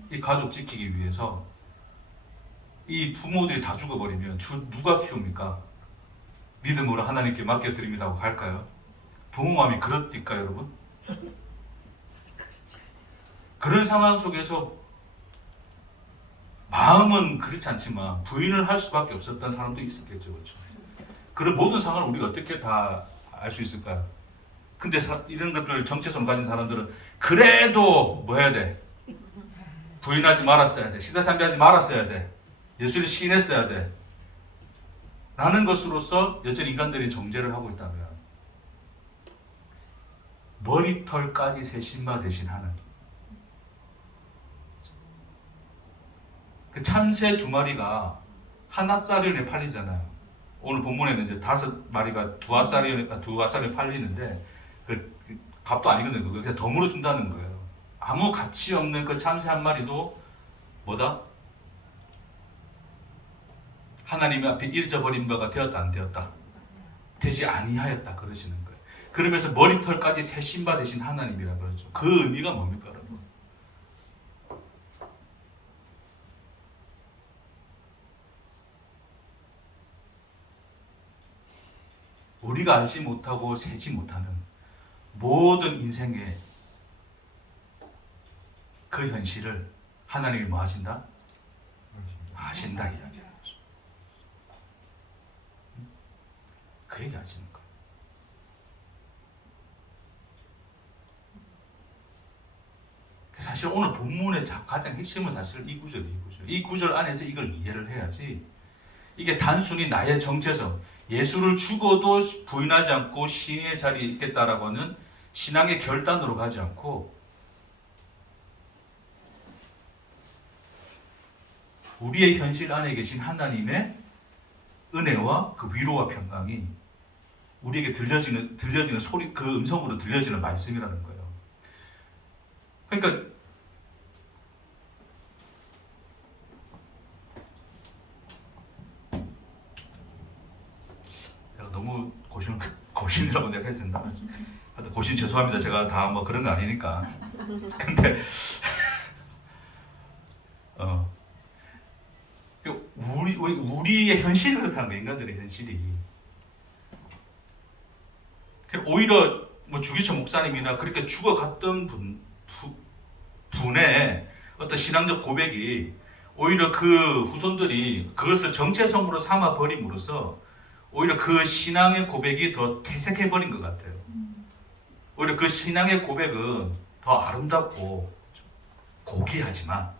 이 가족 지키기 위해서 이 부모들이 다 죽어버리면 누가 키웁니까? 믿음으로 하나님께 맡겨드립니다 하고 갈까요? 부모 마음이 그렇디까 여러분? 그런 상황 속에서 마음은 그렇지 않지만 부인을 할 수밖에 없었던 사람도 있었겠죠. 그렇죠? 그런 모든 상황을 우리가 어떻게 다 알 수 있을까요? 근데 이런 것들 정체성을 가진 사람들은 그래도 뭐 해야 돼? 부인하지 말았어야 돼. 신사참배하지 말았어야 돼. 예수를 시인했어야 돼. 라는 것으로서 여전히 인간들이 정죄를 하고 있다면 머리털까지 새 신바 대신 하는 그 참새 2마리가 하나짜리에 팔리잖아요. 오늘 본문에는 이제 5마리가 2아짜리에 팔리는데 그 값도 아니거든요. 그거 그냥 덤으로 준다는 거예요. 아무 가치 없는 그 참새 1마리도 뭐다? 하나님 앞에 잃어버린 바가 되었다 안 되었다? 되지 아니하였다 그러시는 거예요. 그러면서 머리털까지 새 신바 되신 하나님이라 그러죠. 그 의미가 뭡니까 여러분? 우리가 알지 못하고 세지 못하는 모든 인생의 그 현실을 하나님이 뭐 하신다? 아신다 이야기하는 거죠. 그 얘기 하시는 거예요. 사실 오늘 본문의 가장 핵심은 사실 이 구절이에요. 이 구절 안에서 이걸 이해를 해야지 이게 단순히 나의 정체성, 예수를 죽어도 부인하지 않고 신의 자리에 있겠다라고 하는 신앙의 결단으로 가지 않고 우리의 현실 안에 계신 하나님의 은혜와 그 위로와 평강이 우리에게 들려지는 소리, 그 음성으로 들려지는 말씀이라는 거예요. 그러니까 너무 고신이라고 내가 했었나? 하여튼 고신 죄송합니다. 제가 다 뭐 그런 거 아니니까. 근데 우리의 현실이 그렇다는 거예요. 인간들의 현실이. 오히려 뭐 주기철 목사님이나 그렇게 죽어갔던 분의 어떤 신앙적 고백이 오히려 그 후손들이 그것을 정체성으로 삼아 버림으로써 오히려 그 신앙의 고백이 더 퇴색해 버린 것 같아요. 오히려 그 신앙의 고백은 더 아름답고 고귀하지만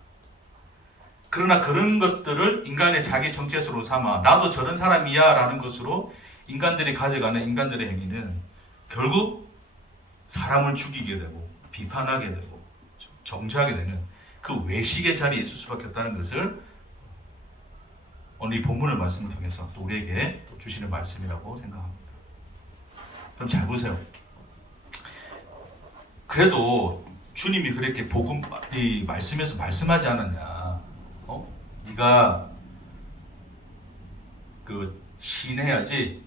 그러나 그런 것들을 인간의 자기 정체성으로 삼아 나도 저런 사람이야 라는 것으로 인간들이 가져가는 인간들의 행위는 결국 사람을 죽이게 되고 비판하게 되고 정죄하게 되는 그 외식의 자리에 있을 수밖에 없다는 것을 오늘 이 본문을 말씀을 통해서 또 우리에게 또 주시는 말씀이라고 생각합니다. 그럼 잘 보세요. 그래도 주님이 그렇게 복음 이 말씀에서 말씀하지 않았냐? 네가 그 시인해야지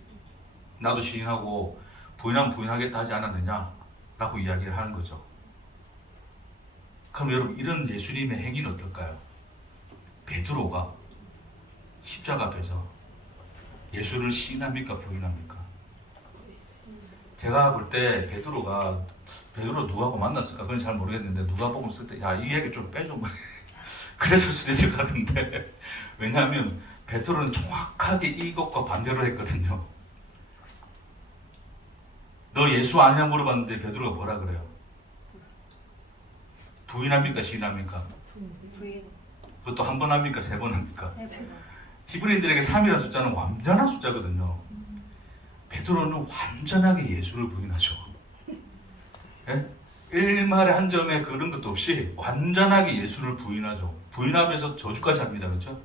나도 시인하고 부인하면 부인하겠다 하지 않았느냐라고 이야기를 하는 거죠. 그럼 여러분 이런 예수님의 행위는 어떨까요? 베드로가 십자가 앞에서 예수를 시인합니까 부인합니까? 제가 볼 때 베드로 누구하고 만났을까? 그건 잘 모르겠는데 누가 보고 있을 때 야 이 얘기 좀 빼줘 그랬을 수도 있을 것 같은데 왜냐하면 베드로는 정확하게 이것과 반대로 했거든요. 너 예수 아니냐 물어봤는데 베드로가 뭐라 그래요? 부인합니까 시인합니까? 부인. 그것도 한 번 합니까? 세 번 합니까? 세 번. 히브리인들에게 3이라는 숫자는 완전한 숫자거든요. 베드로는 완전하게 예수를 부인하죠. 예? 일말의 한 점의 그런 것도 없이 완전하게 예수를 부인하죠. 부인하면서 저주까지 합니다. 그렇죠?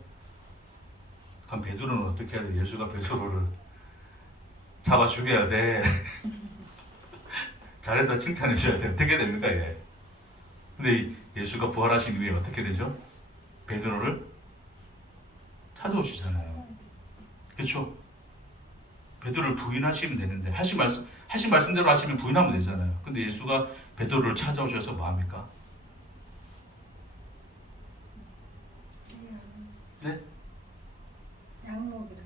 그럼 베드로는 어떻게 해야 돼? 예수가 베드로를 잡아 죽여야 돼. 잘했다 칭찬해 줘야 돼. 어떻게 됩니까 얘? 근데 예수가 부활하신 이후에 어떻게 되죠? 베드로를 찾아오시잖아요. 그렇죠? 베드로를 부인하시면 되는데 하신 말씀대로 하시면 부인하면 되잖아요. 근데 예수가 베드로를 찾아오셔서 뭐 합니까? 네? 양목이라.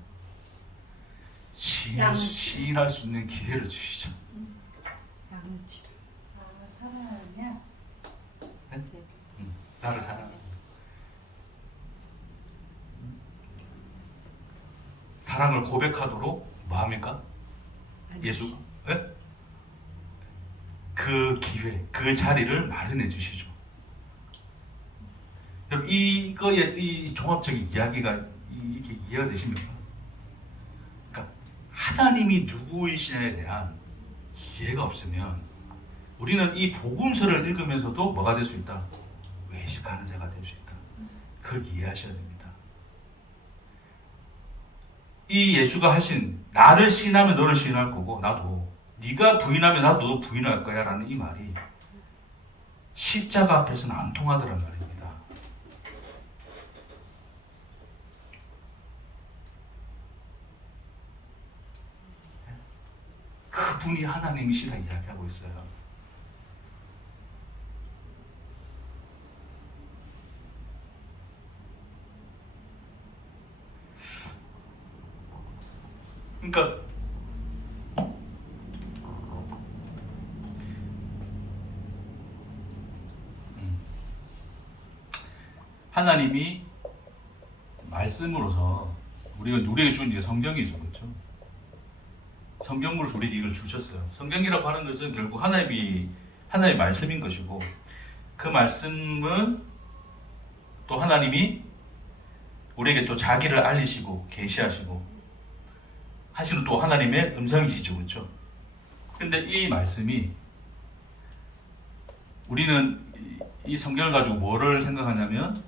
시인할 수 있는 기회를 주시죠. 양치. 아 사랑하냐? 네? 나를 사랑하고 사랑을 고백하도록 뭐 합니까? 예수 네? 그 기회, 그 자리를 마련해 주시죠. 여러분 이거의 이 종합적인 이야기가 이게 이해가 되십니까? 그러니까 하나님이 누구이시냐에 대한 이해가 없으면 우리는 이 복음서를 읽으면서도 뭐가 될 수 있다? 외식하는 자가 될 수 있다. 그걸 이해하셔야 됩니다. 이 예수가 하신 나를 시인하면 너를 시인할 거고 나도 네가 부인하면 나도 부인할 거야 라는 이 말이 십자가 앞에서는 안 통하더란 말입니다. 그분이 하나님이시라 이야기하고 있어요. 그러니까 하나님이 말씀으로서 우리에게 주는 게 성경이죠, 그렇죠? 성경으로서 우리에게 이걸 주셨어요. 성경이라고 하는 것은 결국 하나님의 말씀인 것이고 그 말씀은 또 하나님이 우리에게 또 자기를 알리시고 계시하시고 하시는 또 하나님의 음성이시죠, 그렇죠? 근데 이 말씀이 우리는 이 성경을 가지고 뭐를 생각하냐면,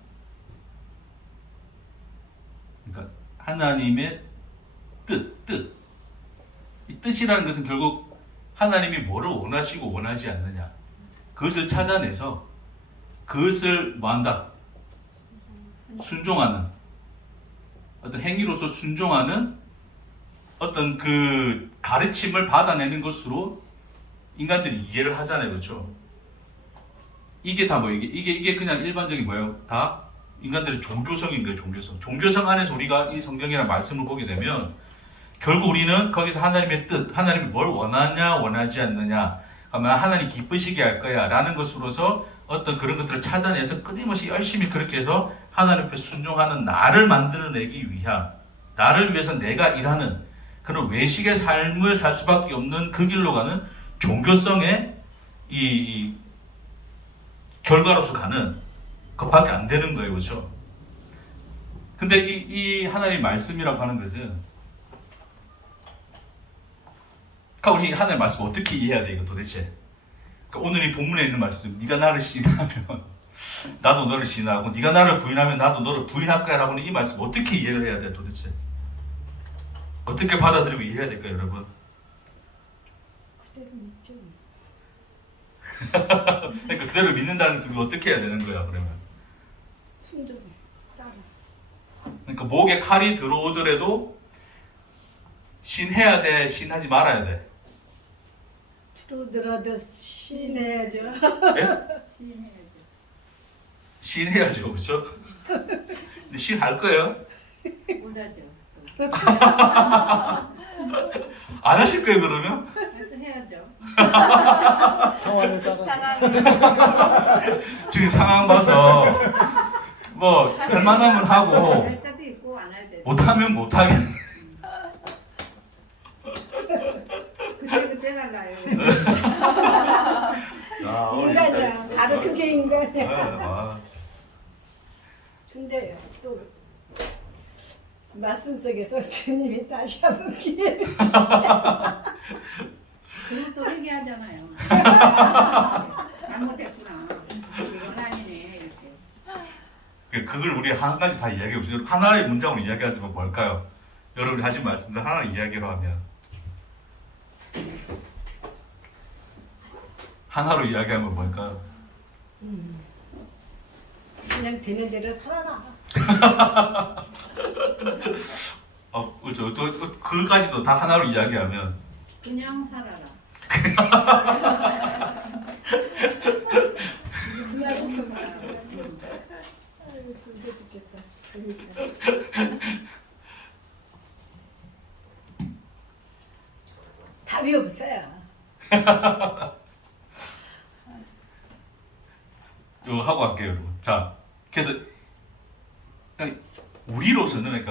그러니까 하나님의 뜻. 이 뜻이라는 것은 결국 하나님이 뭐를 원하시고 원하지 않느냐, 그것을 찾아내서 그것을 뭐한다? 순종하는, 어떤 행위로서 순종하는 어떤 그 가르침을 받아내는 것으로 인간들이 이해를 하잖아요, 그렇죠? 이게 다 뭐 이게 그냥 일반적인 뭐예요? 다 인간들의 종교성인 거예요. 종교성. 종교성 안에서 우리가 이 성경이라는 말씀을 보게 되면 결국 우리는 거기서 하나님의 뜻, 하나님이 뭘 원하냐 원하지 않느냐, 그러면 하나님 기쁘시게 할 거야 라는 것으로서 어떤 그런 것들을 찾아내서 끊임없이 열심히 그렇게 해서 하나님 앞에 순종하는 나를 만들어내기 위한, 나를 위해서 내가 일하는 그런 외식의 삶을 살 수밖에 없는 그 길로 가는 종교성의 이 결과로서 가는 그것밖에 안 되는 거예요. 그렇죠? 근데 이 하나님 말씀이라고 하는 것은, 그러니까 우리 하나님 말씀 어떻게 이해해야 돼 이거 도대체? 그러니까 오늘 이 본문에 있는 말씀, 네가 나를 시인하면 나도 너를 시인하고 네가 나를 부인하면 나도 너를 부인할 거야 라고는 이 말씀 어떻게 이해를 해야 돼 도대체? 어떻게 받아들이고 이해해야 될까요 여러분? 그대로 믿죠. 그러니까 그대로 믿는다는 것은 어떻게 해야 되는 거야 그러면? 순종해. 따라. 그러니까 목에 칼이 들어오더라도 신해야 돼, 신하지 말아야 돼? 들어들어도 신해야죠. 예? 신해야죠, 그렇죠? 근데 신할 거예요? 못하죠. 안 하실 거예요 그러면? 하여튼 해야죠. 상황에 따라서 상황이 지금 상황 봐서 뭐 할 만하면 하고 할 때도 있고 안 할 때도. 못하면 못하겠네. 그때 달라요. 인간이야. 바로 그게 인간이야. 아, 근데 또 말씀 속에서 주님이 다시 한번 기회를 그리고 또 회개하잖아요. 잘못했구나. 이건 아니네 이렇게. 그걸 우리 한 가지 다 이야기해 보세요. 하나의 문장으로 이야기하지만 뭘까요? 여러분이 하신 말씀들 하나의 이야기로 하면, 하나로 이야기하면 뭘까요? 그냥 되는 대로 살아라. 그렇죠. 또 그까지도 다 하나로 이야기하면 그냥 살아라. 그냥 그만. 아이고 진짜 죽겠다. 재밌다. 답이 없어요. 또 하고 갈게요, 여러분. 자, 그래서 우리로서는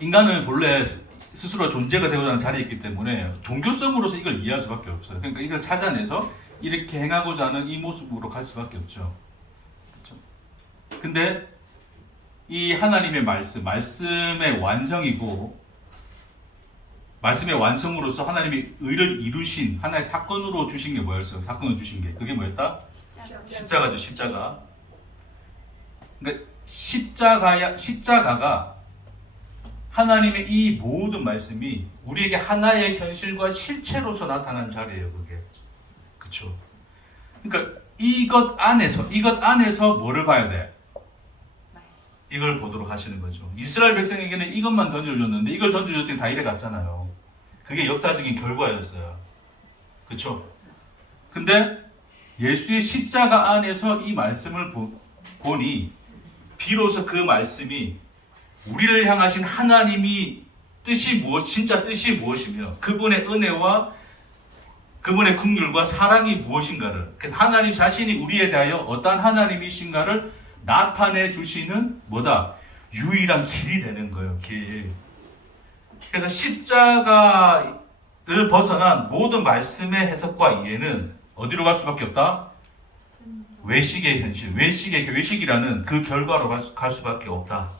인간은 본래 스스로 존재가 되고자 하는 자리에 있기 때문에 종교성으로서 이걸 이해할 수밖에 없어요. 그러니까 이걸 찾아내서 이렇게 행하고자 하는 이 모습으로 갈 수밖에 없죠. 그렇죠? 근데 이 하나님의 말씀의 완성이고, 말씀의 완성으로서 하나님이 의를 이루신 하나의 사건으로 주신 게 뭐였어요? 사건을 주신 게 그게 뭐였다? 십자가죠, 십자가. 그러니까 십자가가 하나님의 이 모든 말씀이 우리에게 하나의 현실과 실체로서 나타난 자리예요, 그게. 그렇죠? 그러니까 이것 안에서 뭐를 봐야 돼? 이걸 보도록 하시는 거죠. 이스라엘 백성에게는 이것만 던져줬는데 이걸 던져줬더니 다 이래 갔잖아요. 그게 역사적인 결과였어요. 그렇죠? 근데 예수의 십자가 안에서 이 말씀을 보니 비로소 그 말씀이 우리를 향하신 하나님이 진짜 뜻이 무엇이며 그분의 은혜와 그분의 긍휼과 사랑이 무엇인가를, 그래서 하나님 자신이 우리에 대하여 어떠한 하나님이신가를 나타내 주시는 뭐다? 유일한 길이 되는 거예요. 길. 그래서 십자가를 벗어난 모든 말씀의 해석과 이해는 어디로 갈 수밖에 없다? 외식의 현실, 외식이라는 그 결과로 갈 수밖에 없다.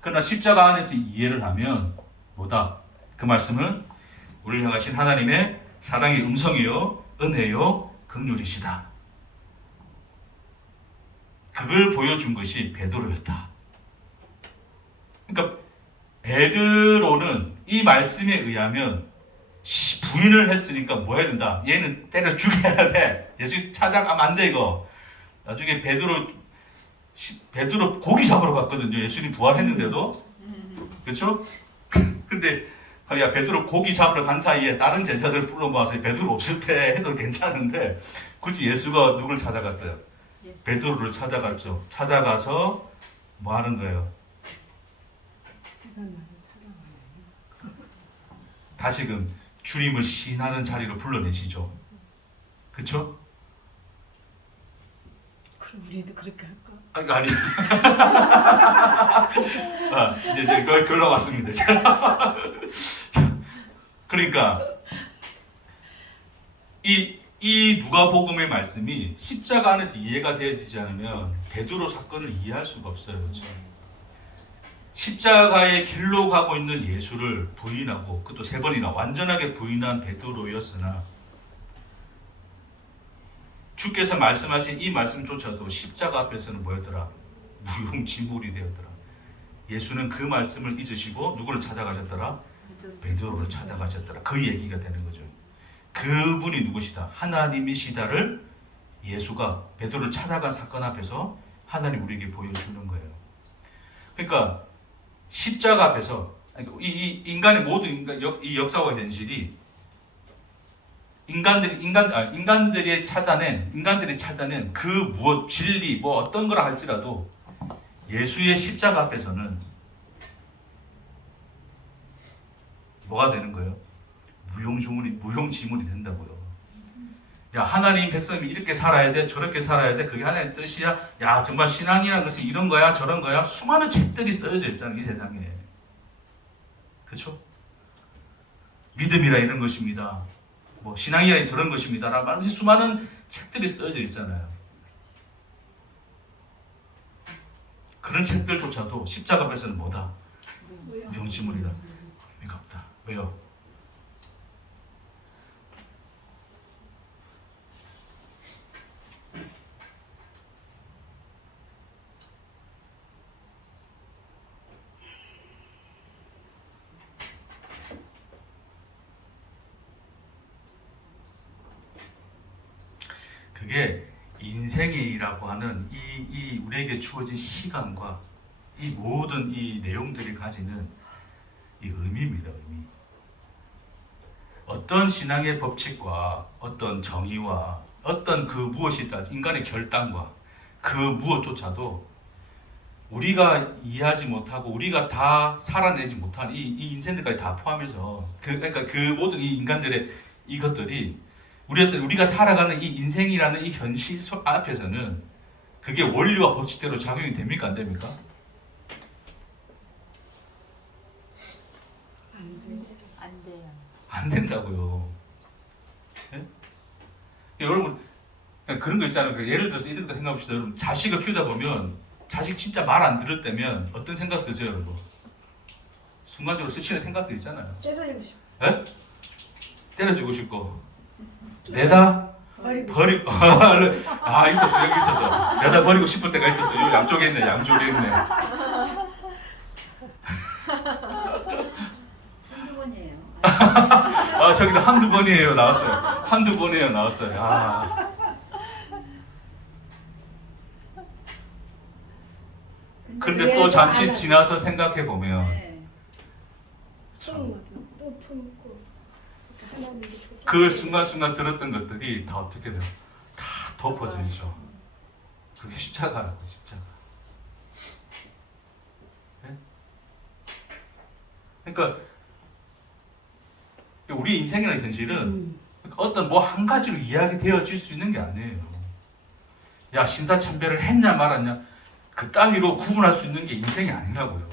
그러나 십자가 안에서 이해를 하면 뭐다? 그 말씀은 우리를 향하신 하나님의 사랑의 음성이요, 은혜요, 긍휼이시다. 그걸 보여준 것이 베드로였다. 그러니까 베드로는 이 말씀에 의하면 부인을 했으니까 뭐 해야 된다? 얘는 때려 죽여야 돼. 예수 찾아가면 안 돼 이거. 나중에 베드로 고기 잡으러 갔거든요. 예수님 부활했는데도. 그렇죠? 근데 야 베드로 고기 잡으러 간 사이에 다른 제자들 불러 모아서 베드로 없을 때 해도 괜찮은데 굳이 예수가 누굴 찾아갔어요? 베드로를 찾아갔죠. 찾아가서 뭐 하는 거예요? 내가 나를 사랑하네. 다시금 주님을 시인하는 자리로 불러내시죠. 그렇죠? 그럼 우리도 그렇게 할까? 아니. 이제 결론 왔습니다. 그러니까 이 누가복음의 말씀이 십자가 안에서 이해가 되어지지 않으면 베드로 사건을 이해할 수가 없어요. 그렇죠? 십자가의 길로 가고 있는 예수를 부인하고 그것도 3번이나 완전하게 부인한 베드로였으나 주께서 말씀하신 이 말씀조차도 십자가 앞에서는 뭐였더라? 무용지물이 되었더라. 예수는 그 말씀을 잊으시고 누구를 찾아가셨더라? 베드로를 찾아가셨더라. 그 얘기가 되는 거죠. 그분이 누구시다? 하나님이시다를 예수가 베드로를 찾아간 사건 앞에서 하나님 우리에게 보여주는 거예요. 그러니까 십자가 앞에서 이 인간의 모든 이 역사와 현실이 인간들이 찾아낸 그 무엇 진리 뭐 어떤 거라 할지라도 예수의 십자가 앞에서는 뭐가 되는 거예요? 무용지물이 된다고요. 야, 하나님 백성이 이렇게 살아야 돼, 저렇게 살아야 돼, 그게 하나님의 뜻이야. 야, 정말 신앙이라는 것은 이런 거야, 저런 거야. 수많은 책들이 써져 있잖아요, 이 세상에. 그렇죠? 믿음이라 이런 것입니다. 뭐 신앙이라 저런 것입니다. 라는 수많은 책들이 써져 있잖아요. 그런 책들조차도 십자가 앞에서는 뭐다? 무용지물이다. 의미가 없다. 왜요? 그게 인생이라고 하는 이 우리에게 주어진 시간과 이 모든 이 내용들이 가지는 이 의미입니다. 의미. 어떤 신앙의 법칙과 어떤 정의와 어떤 그 무엇이다 인간의 결단과 그 무엇조차도 우리가 이해하지 못하고 우리가 다 살아내지 못한 이 인생들까지 다 포함해서 그러니까 그 모든 이 인간들의 이것들이 우리가 살아가는 이 인생이라는 이 현실 앞에서는 그게 원리와 법칙대로 작용이 됩니까? 안 됩니까? 안 돼요. 안 된다고요. 예? 여러분 그런 거 있잖아요. 예를 들어서 이런 거 생각합시다. 여러분 자식을 키우다 보면 자식 진짜 말 안 들을 때면 어떤 생각 드세요, 여러분? 순간적으로 스치는 생각들 있잖아요. 때려주고 싶어. 예? 때려주고 싶고 내다 버리고 아 있었어 여기 있었어. 내다 버리고 싶을 때가 있었어. 여기 양쪽에 있네. 양쪽에 있네. 한두 번이에요. 아 저기도 한두 번이에요 나왔어요. 한두 번이에요 나왔어요. 아. 그런데 또 잠시 지나서 생각해 보면 네. 푸는 거죠. 또 품고 하나님이 그 순간순간 들었던 것들이 다 어떻게 돼요? 다 덮어져 있죠. 그게 십자가라고 십자가. 네? 그러니까 우리 인생이라는 현실은 어떤 뭐 한 가지로 이야기되어질 수 있는 게 아니에요. 야 신사참배를 했냐 말았냐 그 따위로 구분할 수 있는 게 인생이 아니라고요.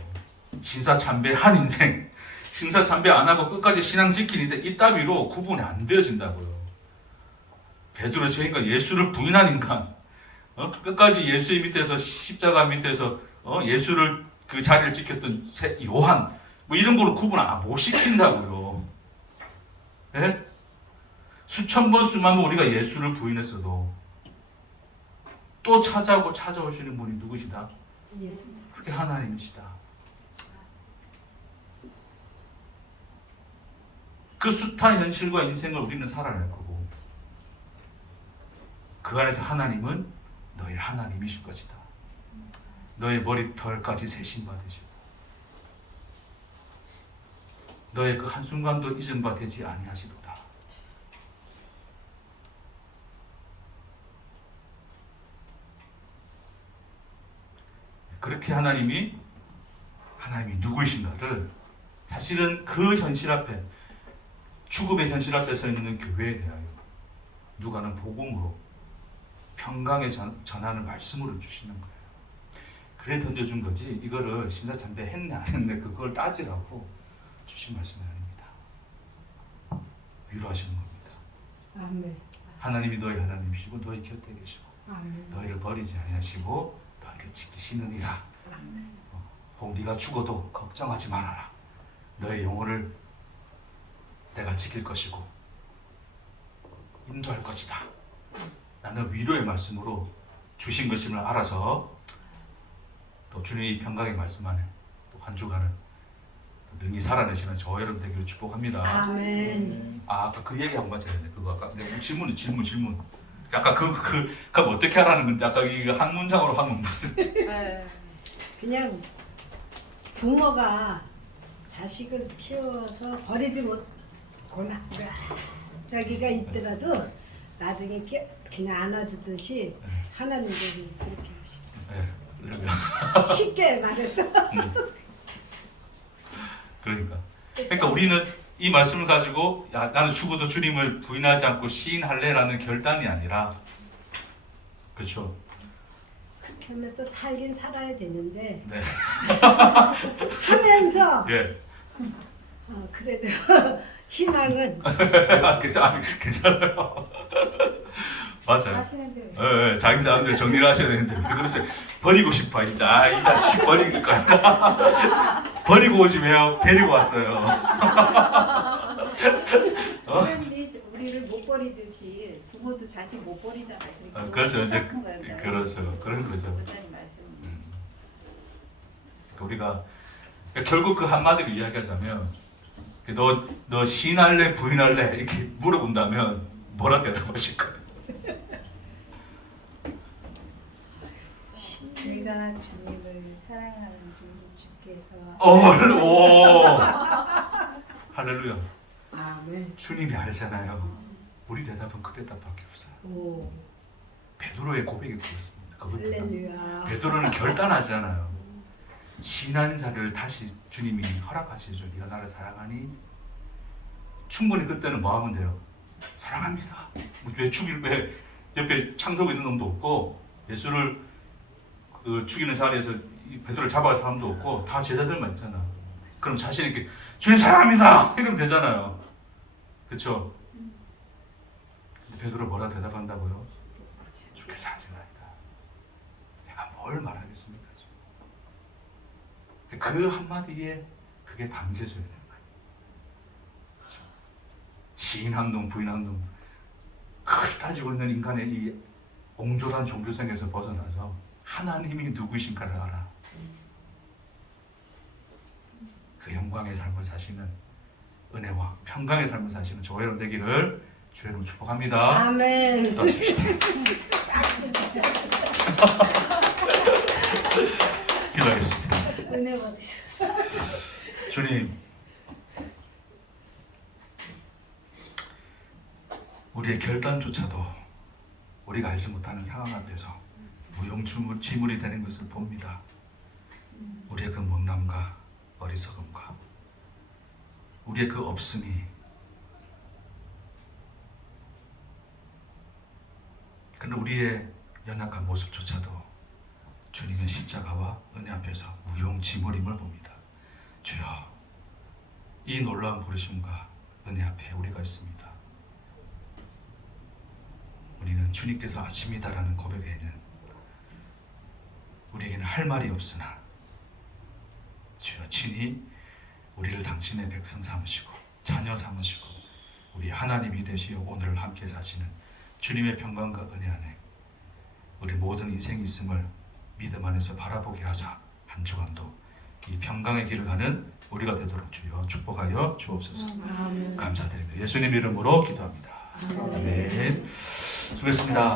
신사참배한 인생, 신사참배 안 하고 끝까지 신앙 지킨 인생 이 따위로 구분이 안 되어진다고요. 베드로 저 인간 예수를 부인한 인간, 끝까지 예수의 밑에서 십자가 밑에서 예수를 그 자리를 지켰던 요한 뭐 이런 거로 구분 못 시킨다고요. 네? 수천 번 수만 번 우리가 예수를 부인했어도 또 찾아오고 찾아오시는 분이 누구시다? 예수. 그게 하나님이시다. 그 숱한 현실과 인생을 우리는 살아낼 거고 그 안에서 하나님은 너의 하나님이실 것이다. 너의 머리털까지 세신 바 되시고 너의 그 한순간도 잊은 바 되지 아니하시도다. 그렇게 하나님이 누구이신가를 사실은 그 현실 앞에 죽음의 현실 앞에 서 있는 교회에 대하여 누가는 복음으로 평강에 전하는 말씀으로 주시는 거예요. 그래 던져준 거지 이거를 신사참배 했네 안 했네 그걸 따지라고 주신 말씀이 아닙니다. 위로하시는 겁니다. 아멘. 하나님이 너희 하나님이시고 너희 곁에 계시고 아멘. 너희를 버리지 아니하시고 너희를 지키시느니라. 혹 네가 죽어도 걱정하지 말아라. 너의 영혼을 내가 지킬 것이고 인도할 것이다. 라는 위로의 말씀으로 주신 것임을 알아서 또 주님의 평강의 말씀 안에 또 한 주간을 또 능히 살아내시는 저 여러분 되기를 축복합니다. 아멘. 아까 그 얘기하고 맞아야 돼. 그거 아까 내 질문. 아까 그럼 어떻게 하라는 건데 아까 이거 한 문장으로 하면 무슨? 그냥 부모가 자식을 키워서 버리지 못거나 자기가 있더라도 나중에 그냥 안아주듯이 하나님들이 그렇게 하시죠. 네, 그러면 쉽게 말해서. 그러니까 우리는 이 말씀을 가지고 야 나는 죽어도 주님을 부인하지 않고 시인할래라는 결단이 아니라 그렇죠. 그렇게 하면서 살긴 살아야 되는데 네. 하면서 예. 그래도 희망은 괜찮아요. 맞아요. 하시는데 예, 자기 나름대로 정리를 하셔야 되는데 왜 그러세요? 버리고 싶어 진짜. 이 자식 버릴 거야. 버리고 오지 왜요? 데리고 왔어요. 하나님이 우리를 못 버리듯이 부모도 자식 못 버리잖아요. 그렇죠. 이제 똑같은 거예요. 그렇죠. 그런 거죠. 목사님 말씀. 우리가 결국 그 한마디로 이야기하자면 너 시인할래 부인할래 이렇게 물어본다면 뭐라 대답하실 거예요? 내가 주님을 사랑하는 주께서 오 할렐루야. 아멘. 주님이 알잖아요. 우리 대답은 그 대답밖에 없어요. 오 베드로의 고백이 그렇습니다. 그것보다 할렐루야. 베드로는 결단하잖아요. 신하는 자를 다시 주님이 허락하시죠. 네가 나를 사랑하니? 충분히 그때는 뭐 하면 돼요? 사랑합니다. 왜 옆에 창조고 있는 놈도 없고 예수를 죽이는 자리에서 베드로를 잡아갈 사람도 없고 다 제자들만 있잖아. 그럼 자신 있게 주님 사랑합니다 이러면 되잖아요. 그렇죠? 베드로 뭐라 대답한다고요? 주께서 하시나이다. 제가 뭘 말하겠습니까? 그 한마디에 그게 담겨져 있는 거예요. 그렇죠? 지인 한 놈, 부인 한 놈, 그걸 따지고 있는 인간의 이 옹졸한 종교생에서 벗어나서 하나님이 누구이신가를 알아. 그 영광의 삶을 사시는 은혜와 평강의 삶을 사시는 저 여러분 되기를 주의 이름으로 축복합니다. 아멘. 떠십시다. 기도하겠습니다. 은혜 받으셨어. 주님, 우리의 결단조차도 우리가 알지 못하는 상황 앞에서 무용지물이 되는 것을 봅니다. 우리의 그 못남과 어리석음과 우리의 그 없음이 근데 우리의 연약한 모습조차도 주님의 십자가와 은혜 앞에서 무용지물임을 봅니다. 주여, 이 놀라운 부르심과 은혜 앞에 우리가 있습니다. 우리는 주님께서 아십니다라는 고백에는 우리에게는 할 말이 없으나 주여 친히 우리를 당신의 백성 삼으시고 자녀 삼으시고 우리 하나님이 되시어 오늘을 함께 사시는 주님의 평강과 은혜 안에 우리 모든 인생이 있음을 믿음 안에서 바라보게 하사 한 주간도 이 평강의 길을 가는 우리가 되도록 주여 축복하여 주옵소서. 아멘. 감사드립니다. 예수님 이름으로 기도합니다. 아멘. 수고했습니다.